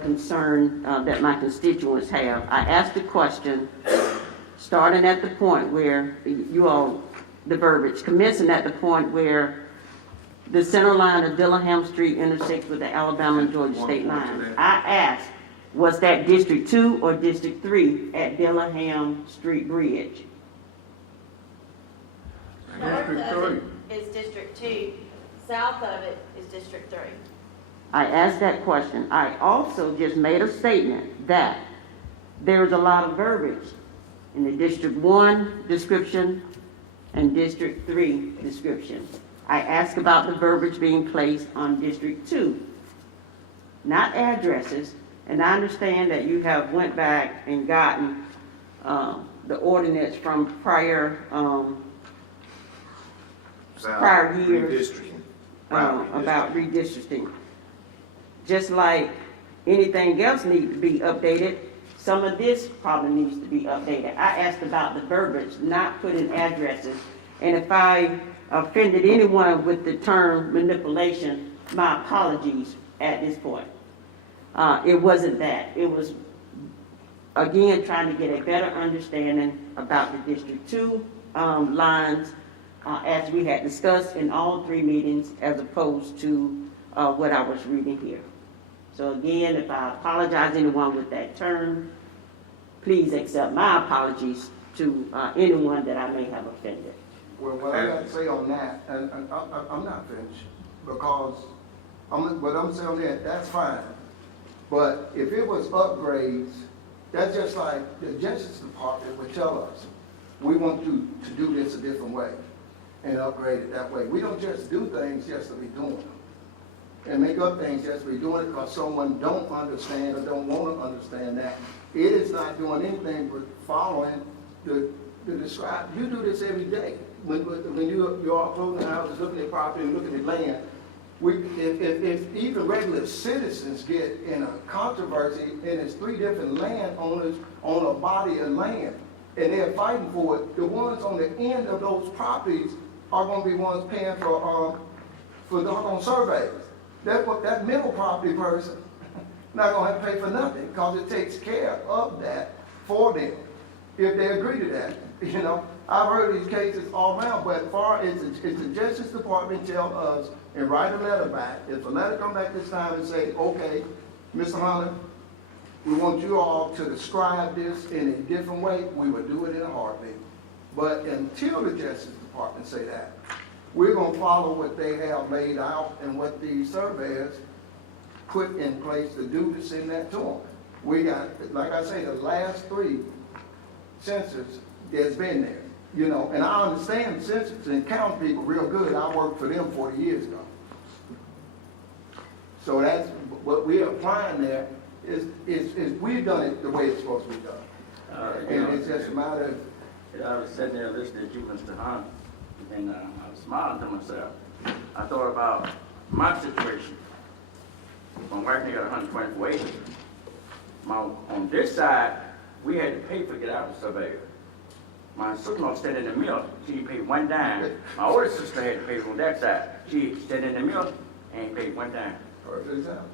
concern that my constituents have. I asked the question, starting at the point where you all, the verbiage, commencing at the point where the center line of Dillingham Street intersects with the Alabama and Georgia state line. I asked, was that District 2 or District 3 at Dillingham Street Bridge? North of it is District 2, south of it is District 3. I asked that question. I also just made a statement that there's a lot of verbiage in the District 1 description and District 3 description. I asked about the verbiage being placed on District 2, not addresses, and I understand that you have went back and gotten the ordinance from prior years about redistricting. Just like anything else needs to be updated, some of this probably needs to be updated. I asked about the verbiage, not putting addresses. And if I offended anyone with the term manipulation, my apologies at this point. It wasn't that. It was, again, trying to get a better understanding about the District 2 lines as we had discussed in all three meetings, as opposed to what I was reading here. So again, if I apologize to anyone with that term, please accept my apologies to anyone that I may have offended. Well, what I got to say on that, and I'm not finished, because what I'm saying on that, that's fine. But if it was upgrades, that's just like the Justice Department would tell us, we want you to do this a different way and upgrade it that way. We don't just do things just to be doing them and make up things just to be doing it because someone don't understand or don't want to understand that. It is not doing anything but following the described. You do this every day. When you're all closing houses, looking at property and looking at land, if even regular citizens get in a controversy and it's three different landowners on a body of land and they're fighting for it, the ones on the end of those properties are going to be ones paying for doggone surveys. That middle property person not going to have to pay for nothing because it takes care of that for them if they agree to that. You know, I've heard these cases all around, but as far as the Justice Department tell us and write a letter back, if a letter come back this time and say, okay, Mr. Hunter, we want you all to describe this in a different way, we would do it in a heartbeat. But until the Justice Department say that, we're going to follow what they have laid out and what the surveyors put in place to do to send that to them. We got, like I say, the last three census has been there, you know, and I understand census and count people real good. I worked for them 40 years ago. So that's, what we're applying there is we've done it the way it's supposed to be done. And it's just a matter of, I was sitting there listening to you, Mr. Hunt, and I was smiling to myself. I thought about my situation. My wife got 124 acres. On this side, we had to pay for get out of the surveyor. My sister-in-law stayed in the mill. She paid 1 dime. My older sister had to pay from that side. She stayed in the mill and paid 1 dime. for example,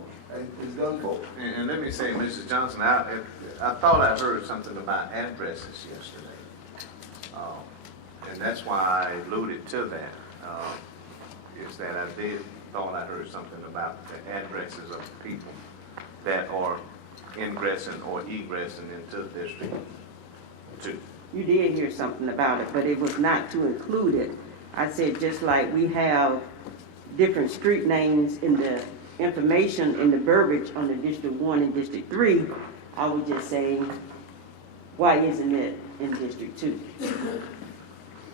it's done for. And let me say, Mrs. Johnson, I thought I heard something about addresses yesterday. And that's why I alluded to that, is that I thought I heard something about the addresses of people that are ingressing or egressing into District 2. You did hear something about it, but it was not to include it. I said, just like we have different street names in the information in the verbiage on the District 1 and District 3, I was just saying, why isn't it in District 2?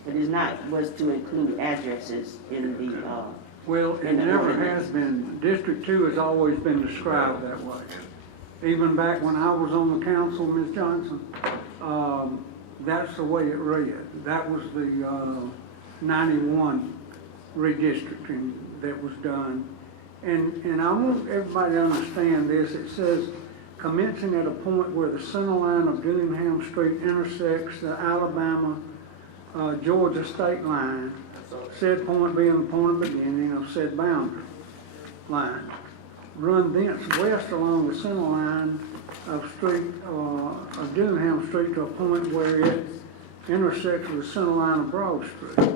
It is not, was to include addresses in the, Well, it in the never ordinance. has been. District 2 has always been described that way. Even back when I was on the council, Ms. Johnson, that's the way it read. That was the 91 redistricting that was done. And I want everybody to understand this. It says, commencing at a point where the center line of Dillingham Street intersects the Alabama Georgia state line, said point being the point of beginning of said boundary line. Run thence west along the center line of Dillingham Street to a point where it intersects with the center line of Broad Street.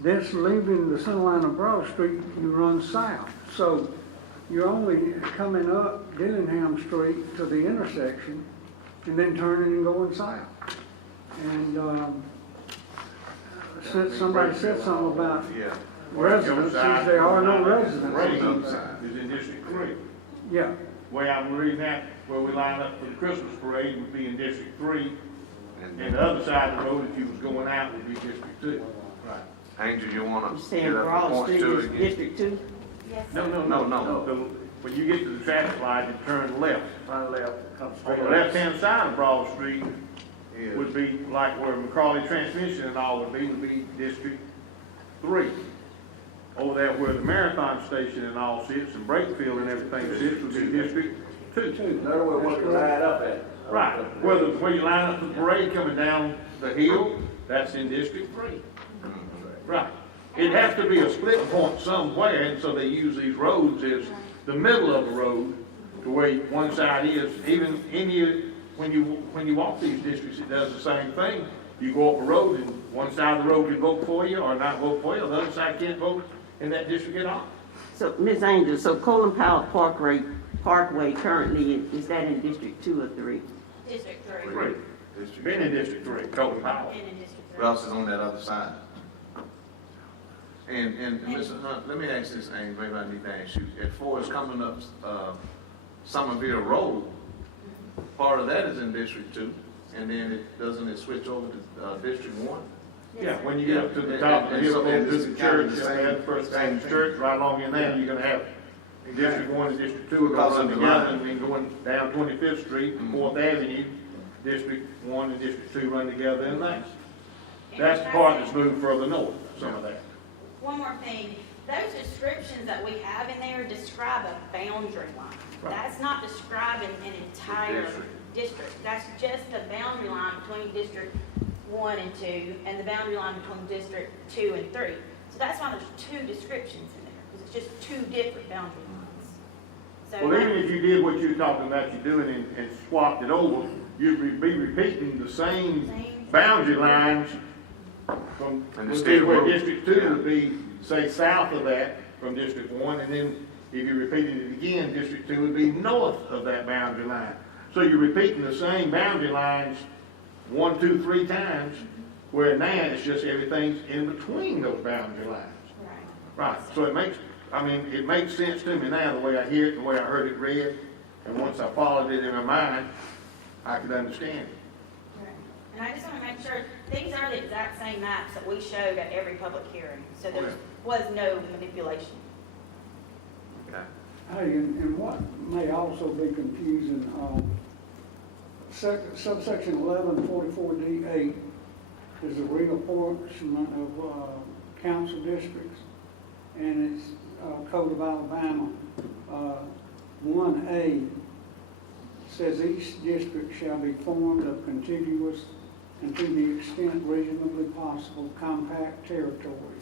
Thence leaving the center line of Broad Street, you run south. So you're only coming up Dillingham Street to the intersection and then turning and going south. And since somebody said something about Yeah. residences, there are no residences. Is in District 3. Yeah, Way I'm reading that, where we line up for the Christmas parade would be in District 3, and the other side of the road, if you was going out, would be District 2. Angel, you want you're to saying get up the Broad point Street to is it again? District 2? Yes. No. When you get to the traffic light, you turn left. Turn left, come On straight the up. left-hand side of Broad Street Yeah. would be like where McCrawley Transmission and all would be District 3. Over there where the Marathon Station and all sits, and Brakefield and everything sits, would be District 2. In other words, what you line up at. Right, where you line up the parade coming down the hill, that's in District 3. Right. It has to be a split point somewhere, and so they use these roads as the middle of the road to where one side is, even when you walk these districts, it does the same thing. You go up a road and one side of the road can vote for you or not vote for you, the other side can't vote in that district at all. So, Ms. Angel, so Colin Powell Parkway currently, is that in District 2 or 3? District 3. 3. Been in District 3, Colton Powell. And in District 3. Ross is on that other side. And Mr. Hunt, let me ask this, Angel, maybe I need to ask you. As far as coming up Somerville Road, part of that is in District 2, and then doesn't it switch over to District 1? Yeah, when you get up to the top of the hill, And go to it's the kind of church, the you same- have the First same Baptist Church, right along in there, you're gonna have District 1 and District 2 are Because gonna run of the together, line. and then going down 25th Street and 4th Avenue, District 1 and District 2 run together in there. That's the part that's moved further north, some of that. One more thing, those descriptions that we have in there describe a boundary line. Right. That's not describing an entire district. That's just the boundary line between District 1 and 2, and the boundary line between District 2 and 3. So that's why there's two descriptions in there, because it's just two different boundary lines. So Well, even if you did what you're talking about you're doing and swapped it over, you'd be repeating the same boundary lines from, And would the be state where road. District 2 Yeah. would be, say, south of that from District 1, and then if you repeated it again, District 2 would be north of that boundary line. So you're repeating the same boundary lines 1, 2, 3 times, where now it's just everything's in between those boundary lines. Right. Right, so it makes sense to me now, the way I hear it, the way I heard it read, and once I followed it in my mind, I could understand it. Right. And I just want to make sure, these are the exact same maps that we showed at every public hearing, so there Okay. was no manipulation. Okay. Hey, and what may also be confusing, subsection 1144D8 is a reapportionment of council districts, and it's Code of Alabama. 1A says each district shall be formed of contiguous and to the extent reasonably possible compact territory,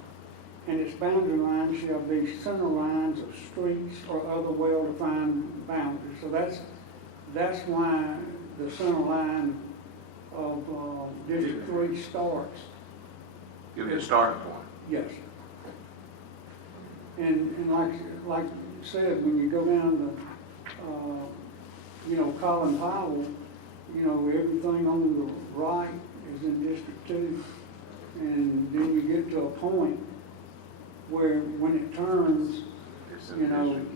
and its boundary lines shall be center lines of streets or other well-defined boundaries. So that's why the center line of District 3 starts. Give me a starting point. Yes. And like you said, when you go down to, Colin Powell, everything on the right is in District 2. And then you get to a point where when it turns, It's in the district.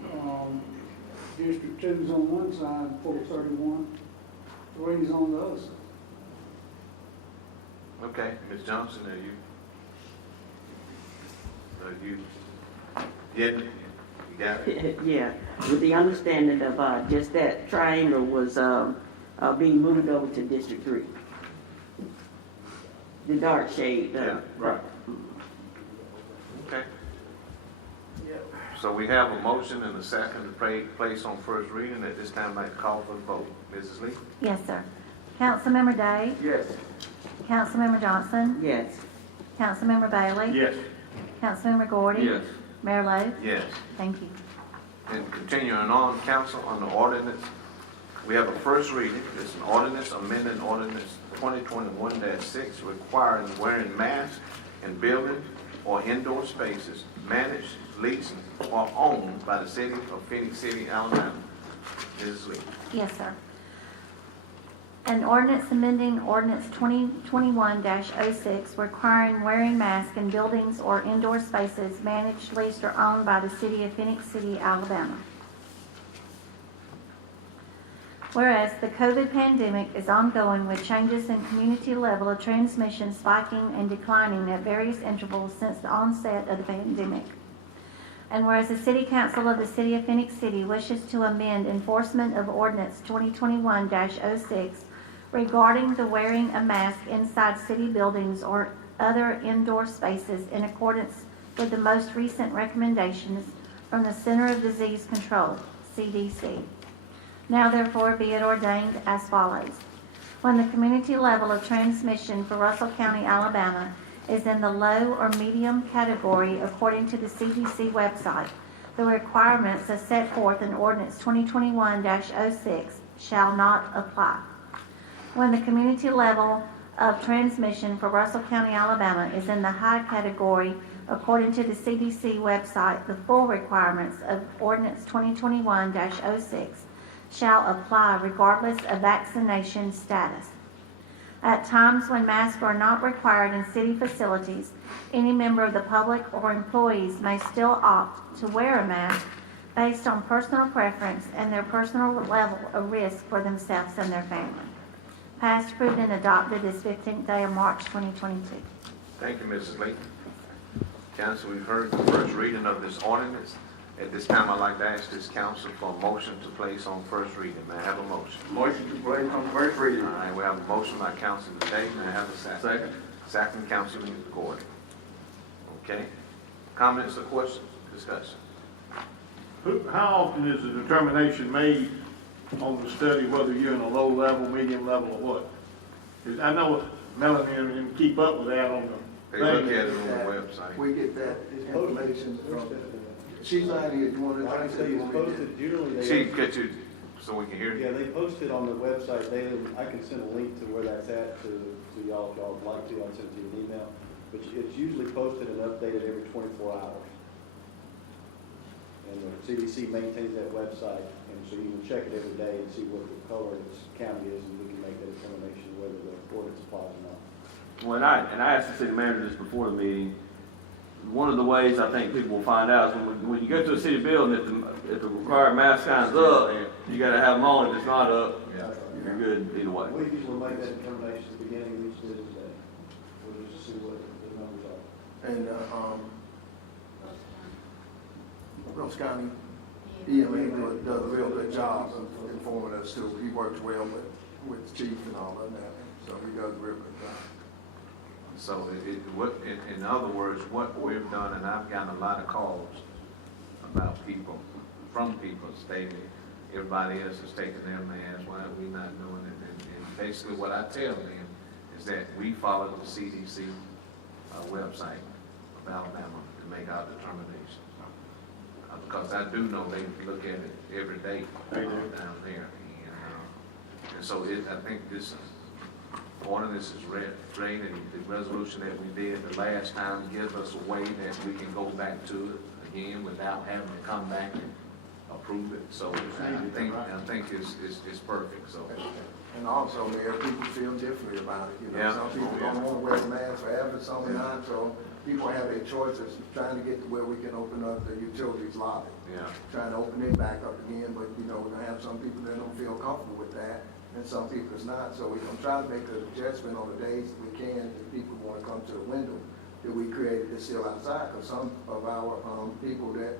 District 2 is on one side, 431, 3 is on the other side. Okay, Ms. Johnson, you getting it? You got it? Yeah, with the understanding of, just that triangle was, being moved over to District 3. The dark shade. Yeah, right. Okay. So we have a motion and a second to place on first reading. At this time, I'd like to call for the vote. Mrs. Lee? Yes, sir. Councilmember Day? Yes. Councilmember Johnson? Yes. Councilmember Bailey? Yes. Councilmember Gordy? Yes. Mayor Lo? Yes. Thank you. And continuing on, council, on the ordinance, we have a first reading. It's an ordinance amending ordinance 2021-6 requiring wearing masks in buildings or indoor spaces managed, leased, or owned by the city of Phenix City, Alabama. Mrs. Lee. Yes, sir. An ordinance amending ordinance 2021-06 requiring wearing masks in buildings or indoor spaces managed, leased, or owned by the city of Phenix City, Alabama. Whereas the COVID pandemic is ongoing with changes in community level of transmission spiking and declining at various intervals since the onset of the pandemic. And whereas the City Council of the City of Phenix City wishes to amend enforcement of ordinance 2021-06 regarding the wearing a mask inside city buildings or other indoor spaces in accordance with the most recent recommendations from the Center of Disease Control, CDC. Now therefore be it ordained as follows. When the community level of transmission for Russell County, Alabama is in the low or medium category according to the CDC website, the requirements as set forth in ordinance 2021-06 shall not apply. When the community level of transmission for Russell County, Alabama is in the high category according to the CDC website, the full requirements of ordinance 2021-06 shall apply regardless of vaccination status. At times when masks are not required in city facilities, any member of the public or employees may still opt to wear a mask based on personal preference and their personal level of risk for themselves and their family. Passed, approved, and adopted this 15th day of March 2022. Thank you, Mrs. Lee. Council, we've heard the first reading of this ordinance. At this time, I'd like to ask this council for a motion to place on first reading. May I have a motion? Motion to place on first reading. All right, we have a motion by Councilman Day. May I have a second? Second. Second, Councilman Gordon. Okay. Comments or questions? Discussion. How often is the determination made on the study whether you're in a low level, medium level, or what? 'Cause I know Melanie and keep up with that on the They look thing. at it on the website. We get that information from, she's not here, you want to? Like I say, it's posted generally. She get you so we can hear Yeah, you. they post it on the website daily. I can send a link to where that's at to y'all if y'all would like to. I'll send it to you an email. But it's usually posted and updated every 24 hours. And the CDC maintains that website, and so you can check it every day and see what the color its county is, and we can make that determination whether the ordinance applies or not. Well, and I asked the city manager this before the meeting. One of the ways I think people will find out is when you go to a city building, if the required mask sign's up, you gotta have them on. If it's not up, you're good either way. We usually make that determination at the beginning of each business day. We'll just see what the numbers are. And, Ross County, EMA does a real good job of informing us too. He works well with the chief and all of that, so he does a real good job. So in other words, what we've done, and I've gotten a lot of calls about people, from people stating everybody else is taking their mask, why are we not doing it? And basically what I tell them is that we follow the CDC website of Alabama to make our determination. Because I do know they look at it every day down there. And so I think this ordinance is great, and the resolution that we did the last time gives us a way that we can go back to it again without having to come back and approve it. So I think it's perfect, so. And also, Mayor, people feel differently about it, you know. Yeah. Some people don't want to wear a mask forever, some are not, so people have their choices, trying to get to where we can open up the utilities lobby. Yeah. Trying to open it back up again, but, you know, we're gonna have some people that don't feel comfortable with that, and some people is not, so we're gonna try to make an adjustment on the days that we can, if people wanna come to the window that we created that's still outside, because some of our, people that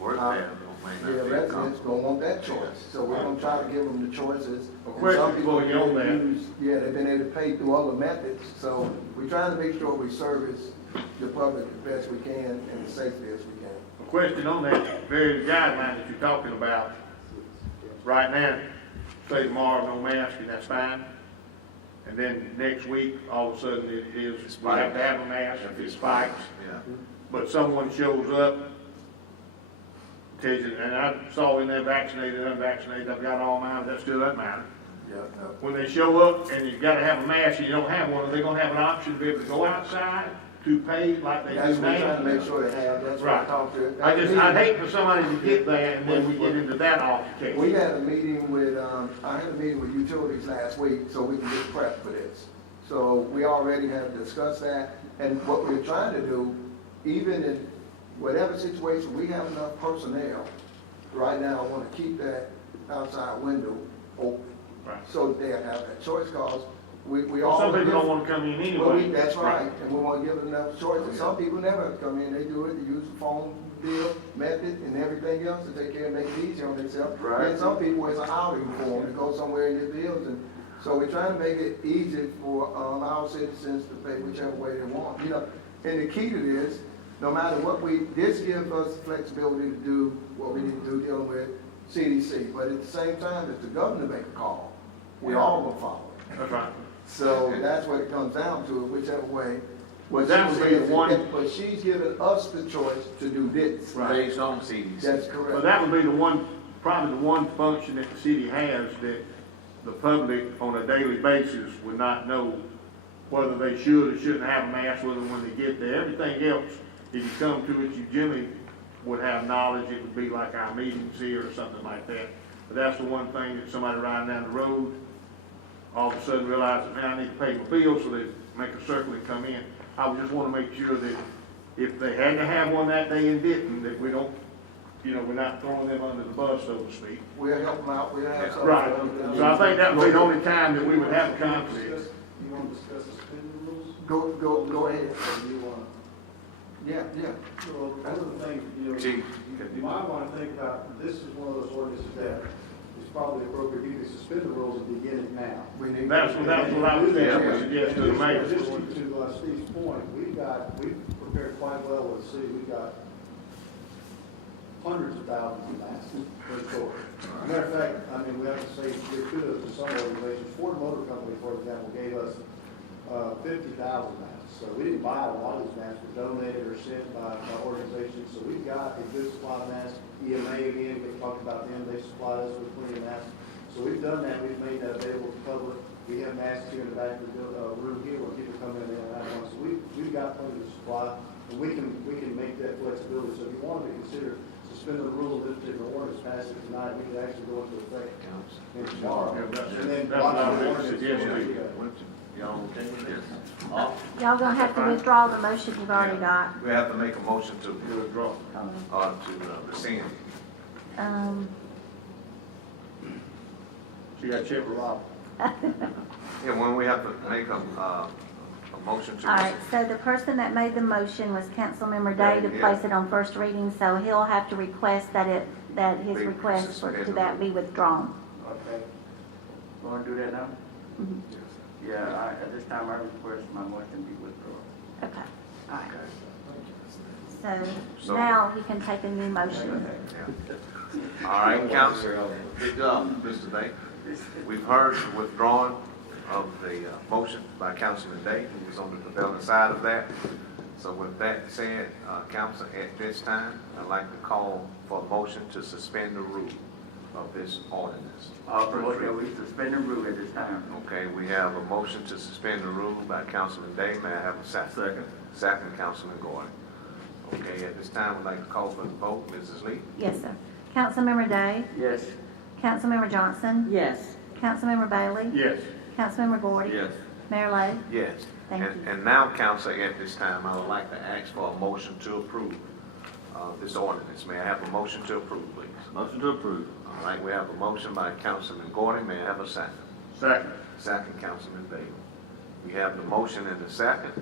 Work there, may yeah, not be residents comfortable. don't want that choice, so we're gonna try to give them the choices. Well, And question some people before you go have there. used- Yeah, they've been able to pay through other methods, so we're trying to make sure we service the public the best we can and as safely as we can. A question on that very guideline that you're talking about, right now, say tomorrow, no mask, and that's fine. And then next week, all of a sudden, it is, we have to have a mask if it spikes. Yeah. But someone shows up, tells you, and I saw in there vaccinated, unvaccinated, I've got all mine, that still doesn't matter. Yeah, no. When they show up and you've gotta have a mask and you don't have one, are they gonna have an option to be able to go outside to pay like they That's do what we're trying to now? make sure they have, that's what I Right. talked to. I'd hate for somebody to get there and then we get into that altercation. We had a meeting with, I had a meeting with utilities last week, so we can get prepped for this. So we already have discussed that, and what we're trying to do, even in whatever situation, we have enough personnel. Right now, I wanna keep that outside window open, Right. so they have that choice, cause we Well, all. some people don't wanna come in anyway. That's right, and we wanna give them enough choices. Some people never come in, they do it, they use the phone bill method and everything else to take care and make it easier on themselves. Right. And some people, it's an outing for them to go somewhere in their bills, and so we're trying to make it easy for, our citizens to pay whichever way they want, you know. And the key to this, no matter what this gives us flexibility to do what we need to do dealing with CDC, but at the same time, if the governor make a call, we all gonna follow it. That's right. So that's what it comes down to, whichever way. Well, that would be the one- But she's given us the choice to do this. Based on CDC. That's But correct. that would be the one, probably the one function that the city has that the public on a daily basis would not know whether they should or shouldn't have a mask, whether when they get there. Everything else, if you come to it, you generally would have knowledge. It would be like our meetings here or something like that. But that's the one thing that somebody riding down the road, all of a sudden realizes, man, I need to pay my bill, so they make a circle and come in. I would just want to make sure that if they had to have one that day and didn't, that we don't, you know, we're not throwing them under the bus, so to speak. We'll help them out, we'll have something. Right. for them. So I think that would be the only time that we would have a conflict. You want to discuss the spending rules? Go ahead. Or do you want Yeah. to? Well, one of the things, you know, Chief, you might want to think about, this is one of those ordinances that is probably appropriate, you can suspend the rules and begin it now. We need. That's what I was going to suggest to the mayor. Just to Steve's point, we've prepared quite well with the city, we've got hundreds of thousands of masks for the store. Matter of fact, I mean, we have to say, give kudos to some organizations. Ford Motor Company, for example, gave us 50,000 masks. So we didn't buy a lot of these masks, were donated or sent by organizations. So we've got a good supply of masks. EMA, again, we talked about them, they supplied us with plenty of masks. So we've done that, we've made that available to the public. We have masks here in the back of the room here where people come in and out one. So we've got plenty of supply, and we can make that flexibility. So if you wanted to consider suspending the rule of this particular ordinance, pass it tonight, we could actually go into effect tomorrow. And then That's what I watch the would ordinance. suggest. Y'all okay with this? Y'all gonna have to withdraw the motion you've already got. We have to make a motion to, Withdraw. to rescind. So you got to check with Rob. Yeah, when we have to make a motion to. All right, so the person that made the motion was Councilmember Day to place it on first reading, so he'll have to request that it that his Be request for, to that be withdrawn. Okay. Want to do that now? Mhm. Yeah, at this time, I request my motion be withdrawn. Okay, all right. Okay. So now he can take a new motion. All right, council, good job, Mr. Day. We've heard the withdrawing of the motion by Councilman Day, who was on the prevailing side of that. So with that said, council, at this time, I'd like to call for a motion to suspend the rule of this ordinance. Okay, we suspend the rule at this time. Okay, we have a motion to suspend the rule by Councilman Day. May I have a second? Second. Second, Councilman Gordon. Okay, at this time, we'd like to call for the vote. Mrs. Lee? Yes, sir. Councilmember Day? Yes. Councilmember Johnson? Yes. Councilmember Bailey? Yes. Councilmember Gordy? Yes. Mayor Lo? Yes. Thank you. And now, council, at this time, I would like to ask for a motion to approve this ordinance. May I have a motion to approve, please? Motion to approve. All right, we have a motion by Councilman Gordon. May I have a second? Second. Second, Councilman Bailey. We have the motion and the second.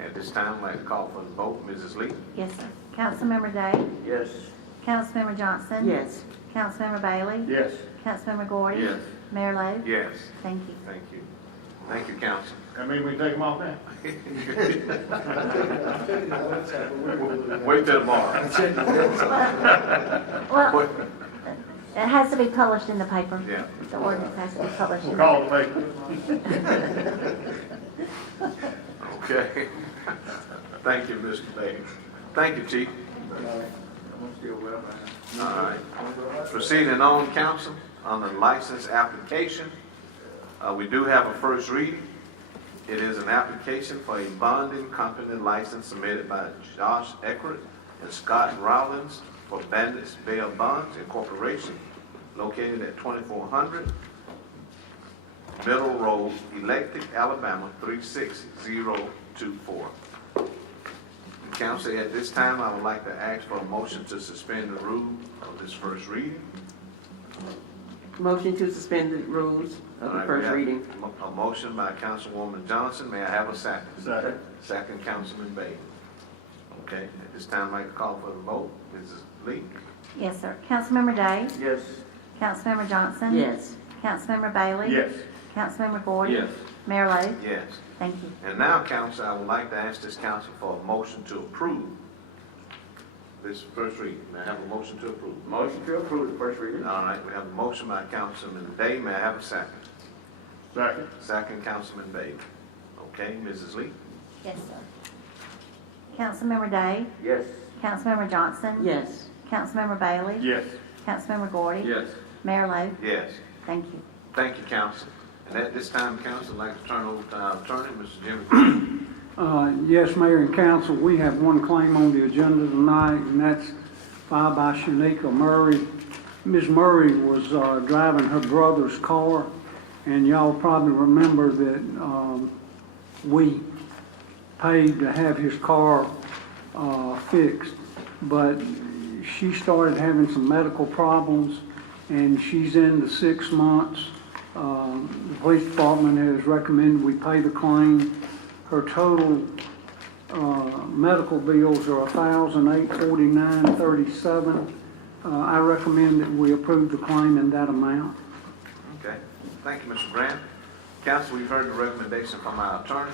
At this time, I'd like to call for the vote. Mrs. Lee? Yes, sir. Councilmember Day? Yes. Councilmember Johnson? Yes. Councilmember Bailey? Yes. Councilmember Gordy? Yes. Mayor Lo? Yes. Thank you. Thank you. Thank you, council. I mean, we take them off now? Wait till tomorrow. Well, Wait. it has to be published in the paper. Yeah. The ordinance has to be published in the Call paper. the paper. Okay. Thank you, Mr. Bailey. Thank you, Chief. I'm still well behind. All right. Proceeding on, council, on the license application, we do have a first reading. It is an application for a bonding company license submitted by Josh Eckert and Scott Rollins for Bandits Bail Bonds Incorporation, located at 2400 Middle Road, Electric, Alabama, 36024. Council, at this time, I would like to ask for a motion to suspend the rule of this first reading. Motion to suspend the rules All of the right, we first have reading. A motion by Councilwoman Johnson. May I have a second? Second. Second, Councilman Bailey. Okay, at this time, I'd like to call for the vote. Mrs. Lee? Yes, sir. Councilmember Day? Yes. Councilmember Johnson? Yes. Councilmember Bailey? Yes. Councilmember Gordy? Yes. Mayor Lo? Yes. Thank you. And now, council, I would like to ask this council for a motion to approve this first reading. May I have a motion to approve? Motion to approve the first reading. All right, we have a motion by Councilman Day. May I have a second? Second. Second, Councilman Bailey. Okay, Mrs. Lee? Yes, sir. Councilmember Day? Yes. Councilmember Johnson? Yes. Councilmember Bailey? Yes. Councilmember Gordy? Yes. Mayor Lo? Yes. Thank you. Thank you, council. And at this time, council, I'd like to turn over to our attorney, Mr. Jimmy. Yes, Mayor and Council, we have one claim on the agenda tonight, and that's filed by Shanika Murray. Ms. Murray was driving her brother's car, and y'all probably remember that we paid to have his car fixed, but she started having some medical problems, and she's into 6 months. The police department has recommended we pay the claim. Her total medical bills are $1,849.37. I recommend that we approve the claim in that amount. Okay, thank you, Mr. Grant. Council, we've heard the recommendation from our attorney.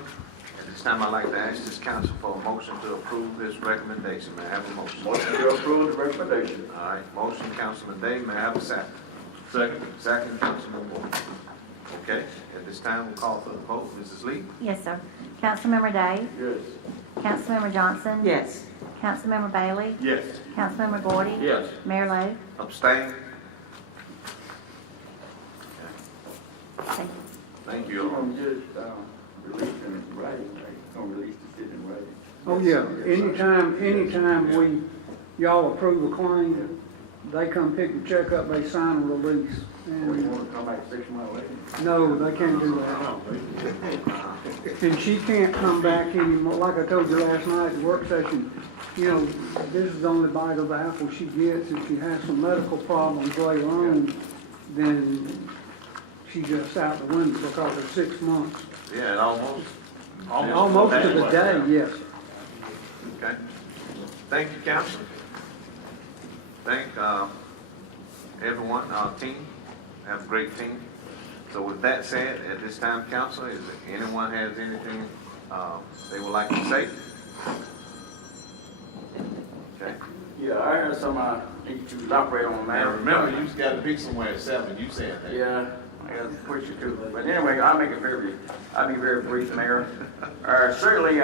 At this time, I'd like to ask this council for a motion to approve this recommendation. May I have a motion? Motion to approve the recommendation. All right, motion, Councilman Day. May I have a second? Second. Second, Councilman Ward. Okay, at this time, we'll call for the vote. Mrs. Lee? Yes, sir. Councilmember Day? Yes. Councilmember Johnson? Yes. Councilmember Bailey? Yes. Councilmember Gordy? Yes. Mayor Lo? Abstain? Thank you. Thank You're you. going to just release them in writing, right? Going to release the city in writing. Oh, yeah, anytime y'all approve a claim, they come pick the check up, they sign a release. Or you And, want to come back 6 months later? no, they can't do that. And she can't come back anymore, like I told you last night at the work session, you know, this is the only bite of the apple she gets. If she has some medical problems later on, then she's just out the window because of 6 months. Yeah, almost. Almost to the day, yes. Okay. Thank you, council. Thank everyone, our team. Have a great team. So with that said, at this time, council, is there anyone has anything they would like to say? Okay. Yeah, I heard some, need to elaborate on, man. Now remember, you got to be somewhere at 7. You said that. Yeah, I got to push it too. But anyway, I'll be very brief, Mayor. Certainly,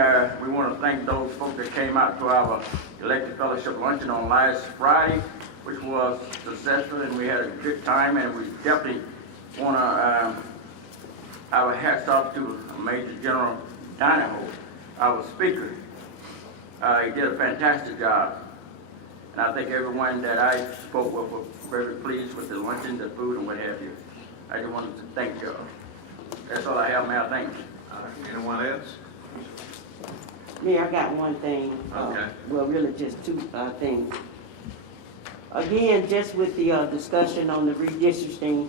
we want to thank those folks that came out to our elected fellowship luncheon on last Friday, which was successful, and we had a good time, and we definitely want to, our hats off to Major General Donahoe, our speaker. He did a fantastic job. And I think everyone that I spoke with were very pleased with the luncheon, the food, and what have you. I just wanted to thank y'all. That's all I have, Mayor. Thank you. All right. Anyone else? Me, I got one thing. Okay. Well, really just two things. Again, just with the discussion on the redistricting,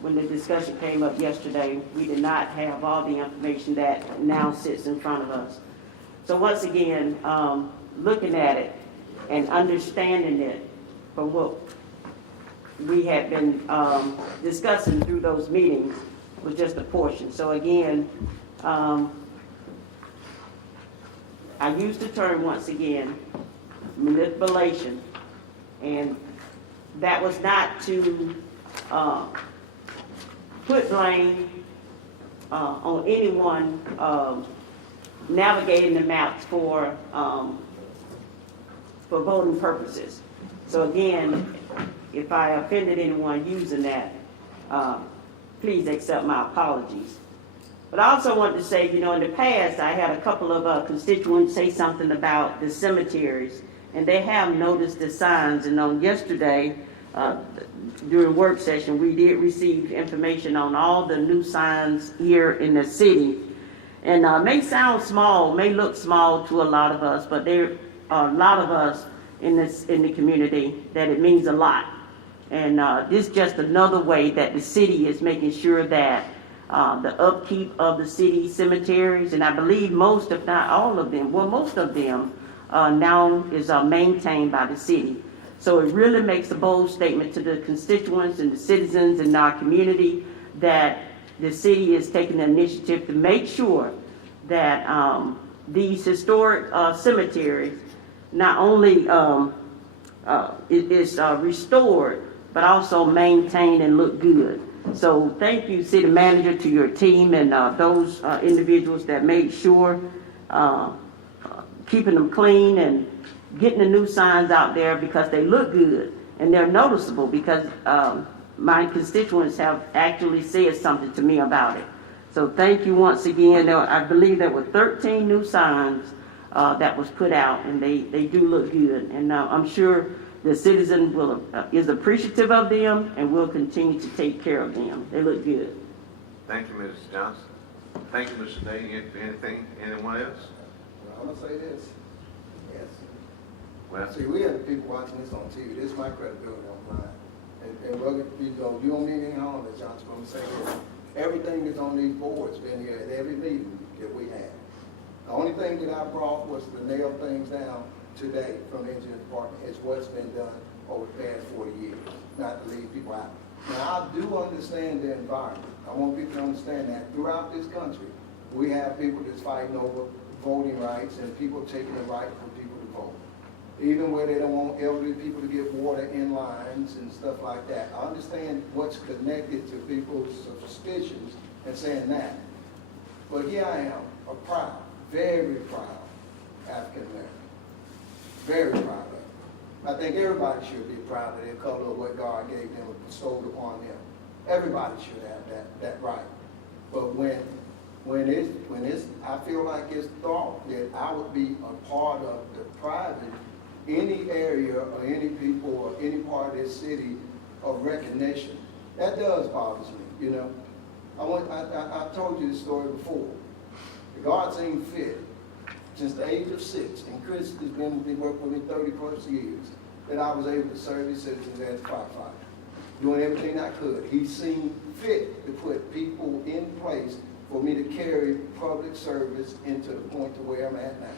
when the discussion came up yesterday, we did not have all the information that now sits in front of us. So once again, looking at it and understanding it from what we had been discussing through those meetings was just a portion. So again, I use the term once again, manipulation. And that was not to put blame on anyone navigating the maps for voting purposes. So again, if I offended anyone using that, please accept my apologies. But I also want to say, you know, in the past, I had a couple of constituents say something about the cemeteries. And they have noticed the signs, and on yesterday, during work session, we did receive information on all the new signs here in the city. And may sound small, may look small to a lot of us, but there are a lot of us in the community that it means a lot. And this is just another way that the city is making sure that the upkeep of the city cemeteries, and I believe most, if not all of them, well, most of them, now is maintained by the city. So it really makes a bold statement to the constituents and the citizens in our community that the city is taking the initiative to make sure that these historic cemeteries not only is restored, but also maintained and look good. So thank you, city manager, to your team and those individuals that made sure keeping them clean and getting the new signs out there because they look good and they're noticeable because my constituents have actually said something to me about it. So thank you once again. I believe there were 13 new signs that was put out, and they do look good. And I'm sure the citizen is appreciative of them and will continue to take care of them. They look good. Thank you, Mrs. Johnson. Thank you, Mr. Day. Anything? Anyone else? I'm gonna say this, yes. Well, See, we have people watching this on TV, this is my credibility online. And whether, you know, you don't mean any harm, as Johnson gonna say this. Everything that's on these boards been here at every meeting that we had. The only thing that I brought was to nail things down today from the engineering department is what's been done over the past 40 years, not to leave people out. Now, I do understand the environment. I want people to understand that throughout this country, we have people that's fighting over voting rights and people taking the right for people to vote. Even where they don't want elderly people to get water in lines and stuff like that. I understand what's connected to people's suspicions and saying that. But here I am, a proud, very proud African American. Very proud of it. I think everybody should be proud of their color of what God gave them and bestowed upon them. Everybody should have that right. But when it's, I feel like it's thought that I would be a part of depriving any area or any people or any part of this city of recognition, that does bother me, you know. I told you this story before. God seen fit since the age of 6, and Chris has been working with me 30 plus years, that I was able to serve his citizens as a firefighter, doing everything I could. He seen fit to put people in place for me to carry public service into the point to where I'm at now.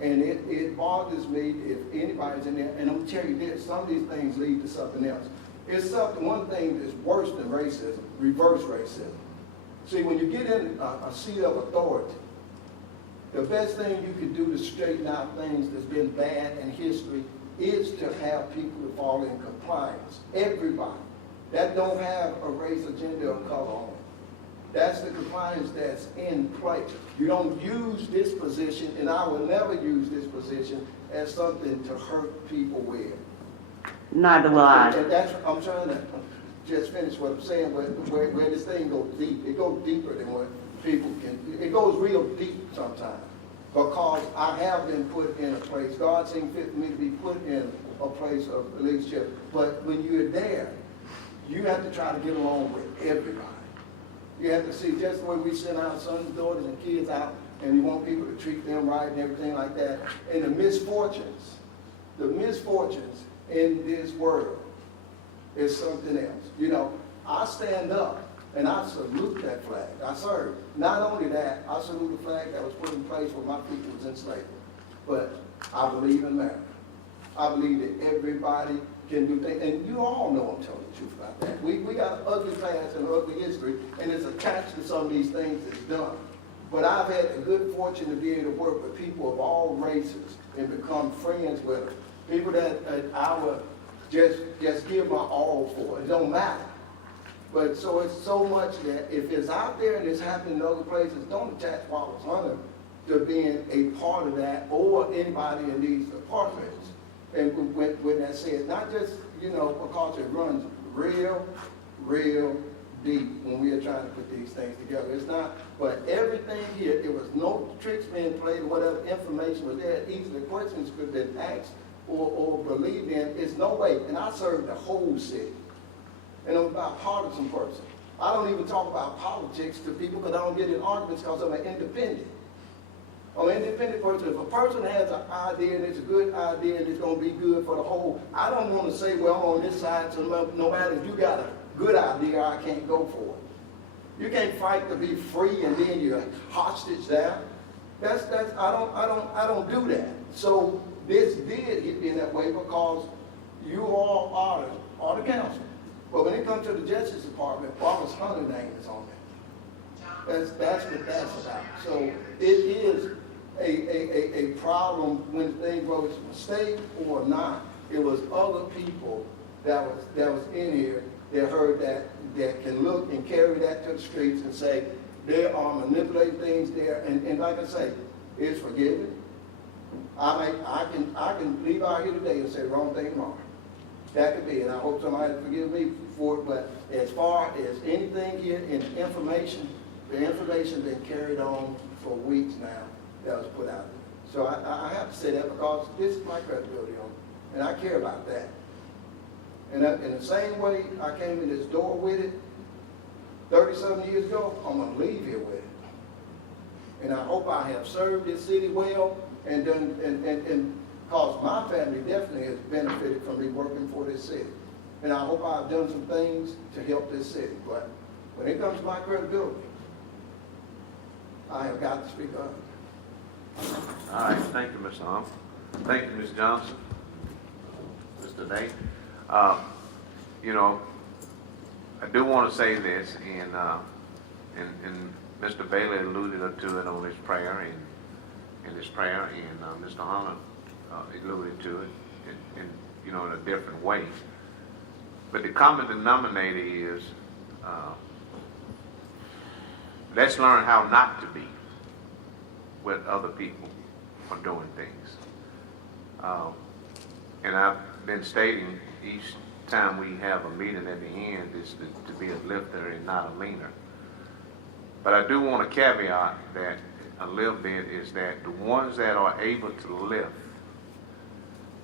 And it bothers me if anybody's in there, and I'm going to tell you this, some of these things lead to something else. It's something, one thing that's worse than racism, reverse racism. See, when you get in a seat of authority, the best thing you can do to straighten out things that's been bad in history is to have people that fall in compliance. Everybody. That don't have a race, agenda, or color on it. That's the compliance that's in place. You don't use this position, and I will never use this position as something to hurt people with. Neither will I. And that's, I'm trying to just finish what I'm saying, where this thing goes deep. It goes deeper than what people can, it goes real deep sometimes. Because I have been put in a place, God seemed fit for me to be put in a place of leadership. But when you're there, you have to try to get along with everybody. You have to see just the way we send our sons, daughters, and kids out, and you want people to treat them right and everything like that. And the misfortunes in this world is something else. You know, I stand up and I salute that flag. I serve. Not only that, I salute the flag that was put in place when my people was enslaved. But I believe in America. I believe that everybody can do things, and you all know I'm telling the truth about that. We got an ugly past and an ugly history, and it's attached to some of these things that's done. But I've had the good fortune to be able to work with people of all races and become friends with them. People that I would just give my all for. It don't matter. But so it's so much that if it's out there and it's happening in other places, don't attach Wallace Hunter to being a part of that or anybody in these departments. And when that said, not just, you know, because it runs real deep when we are trying to put these things together. It's not, but everything here, it was no tricks being played or whatever information was there. Easily questions could have been asked or believed in. It's no way. And I serve the whole city. And I'm about a partisan person. I don't even talk about politics to people because I don't get in arguments because I'm an independent. I'm an independent person. If a person has an idea and it's a good idea and it's going to be good for the whole, I don't want to say, well, I'm on this side, so no matter if you got a good idea, I can't go for it. You can't fight to be free and then you're hostage there. I don't do that. So this did hit me in that way because you all are the council. But when it comes to the Justice Department, Wallace Hunter's name is on there. That's what that's about. So it is a problem when things were a mistake or not. It was other people that was in here that heard that can look and carry that to the streets and say they are manipulating things there. And like I say, it's forgiven. I can leave out here today and say the wrong thing tomorrow. That could be, and I hope somebody will forgive me for it, but as far as anything here in information, the information been carried on for weeks now that was put out there. So I have to say that because this is my credibility on it, and I care about that. And in the same way I came in this door with it 30-something years ago, I'm going to leave here with it. And I hope I have served this city well and done, and because my family definitely has benefited from me working for this city. And I hope I've done some things to help this city. But when it comes to my credibility, I have got to speak up. All right, thank you, Mr. Humphrey. Thank you, Ms. Johnson. Mr. Nate. You know, I do want to say this, and Mr. Bailey alluded to it on his prayer, and Mr. Hunter alluded to it in you know, in a different way. But the common denominator is let's learn how not to be with other people are doing things. And I've been stating each time we have a meeting at the end is to be a lifter and not a leaner. But I do want to caveat that a little bit is that the ones that are able to lift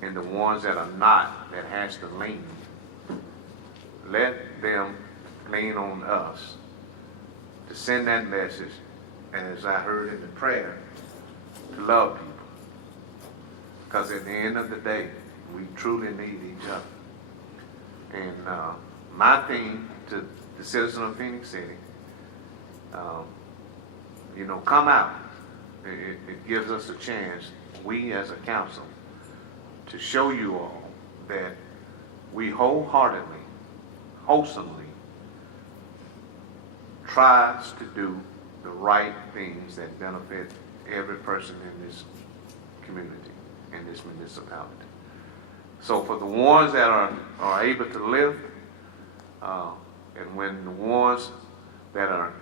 and the ones that are not, that has to lean, let them lean on us to send that message, and as I heard in the prayer, to love people. Because at the end of the day, we truly need each other. And my thing to the citizens of Phenix City, you know, come out. It gives us a chance, we as a council, to show you all that we wholeheartedly wholesomely tries to do the right things that benefit every person in this community, in this municipality. So for the ones that are able to lift, and when the ones that are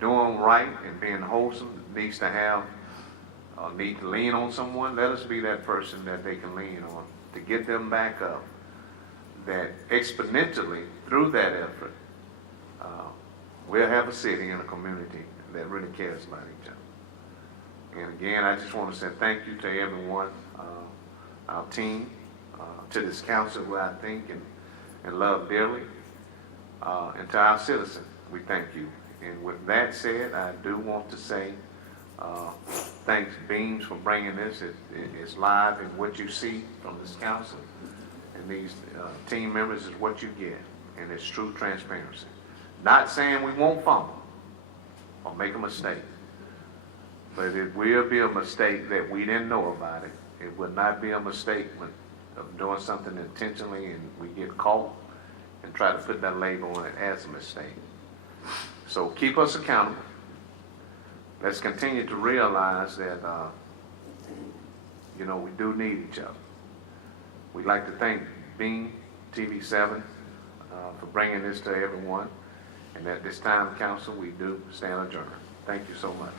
doing right and being wholesome needs to have, need to lean on someone, let us be that person that they can lean on to get them back up. That exponentially, through that effort, we'll have a city and a community that really cares about each other. And again, I just want to say thank you to everyone, our team, to this council who I think and love dearly, and to our citizens, we thank you. And with that said, I do want to say thanks Beams for bringing this. It's live, and what you see from this council and these team members is what you get, and it's true transparency. Not saying we won't fumble or make a mistake, but it will be a mistake that we didn't know about it. It would not be a mistake of doing something intentionally and we get caught and try to put that label on it as a mistake. So keep us accountable. Let's continue to realize that, we do need each other. We'd like to thank Beam TV7 for bringing this to everyone. And at this time, council, we do stand adjourned. Thank you so much.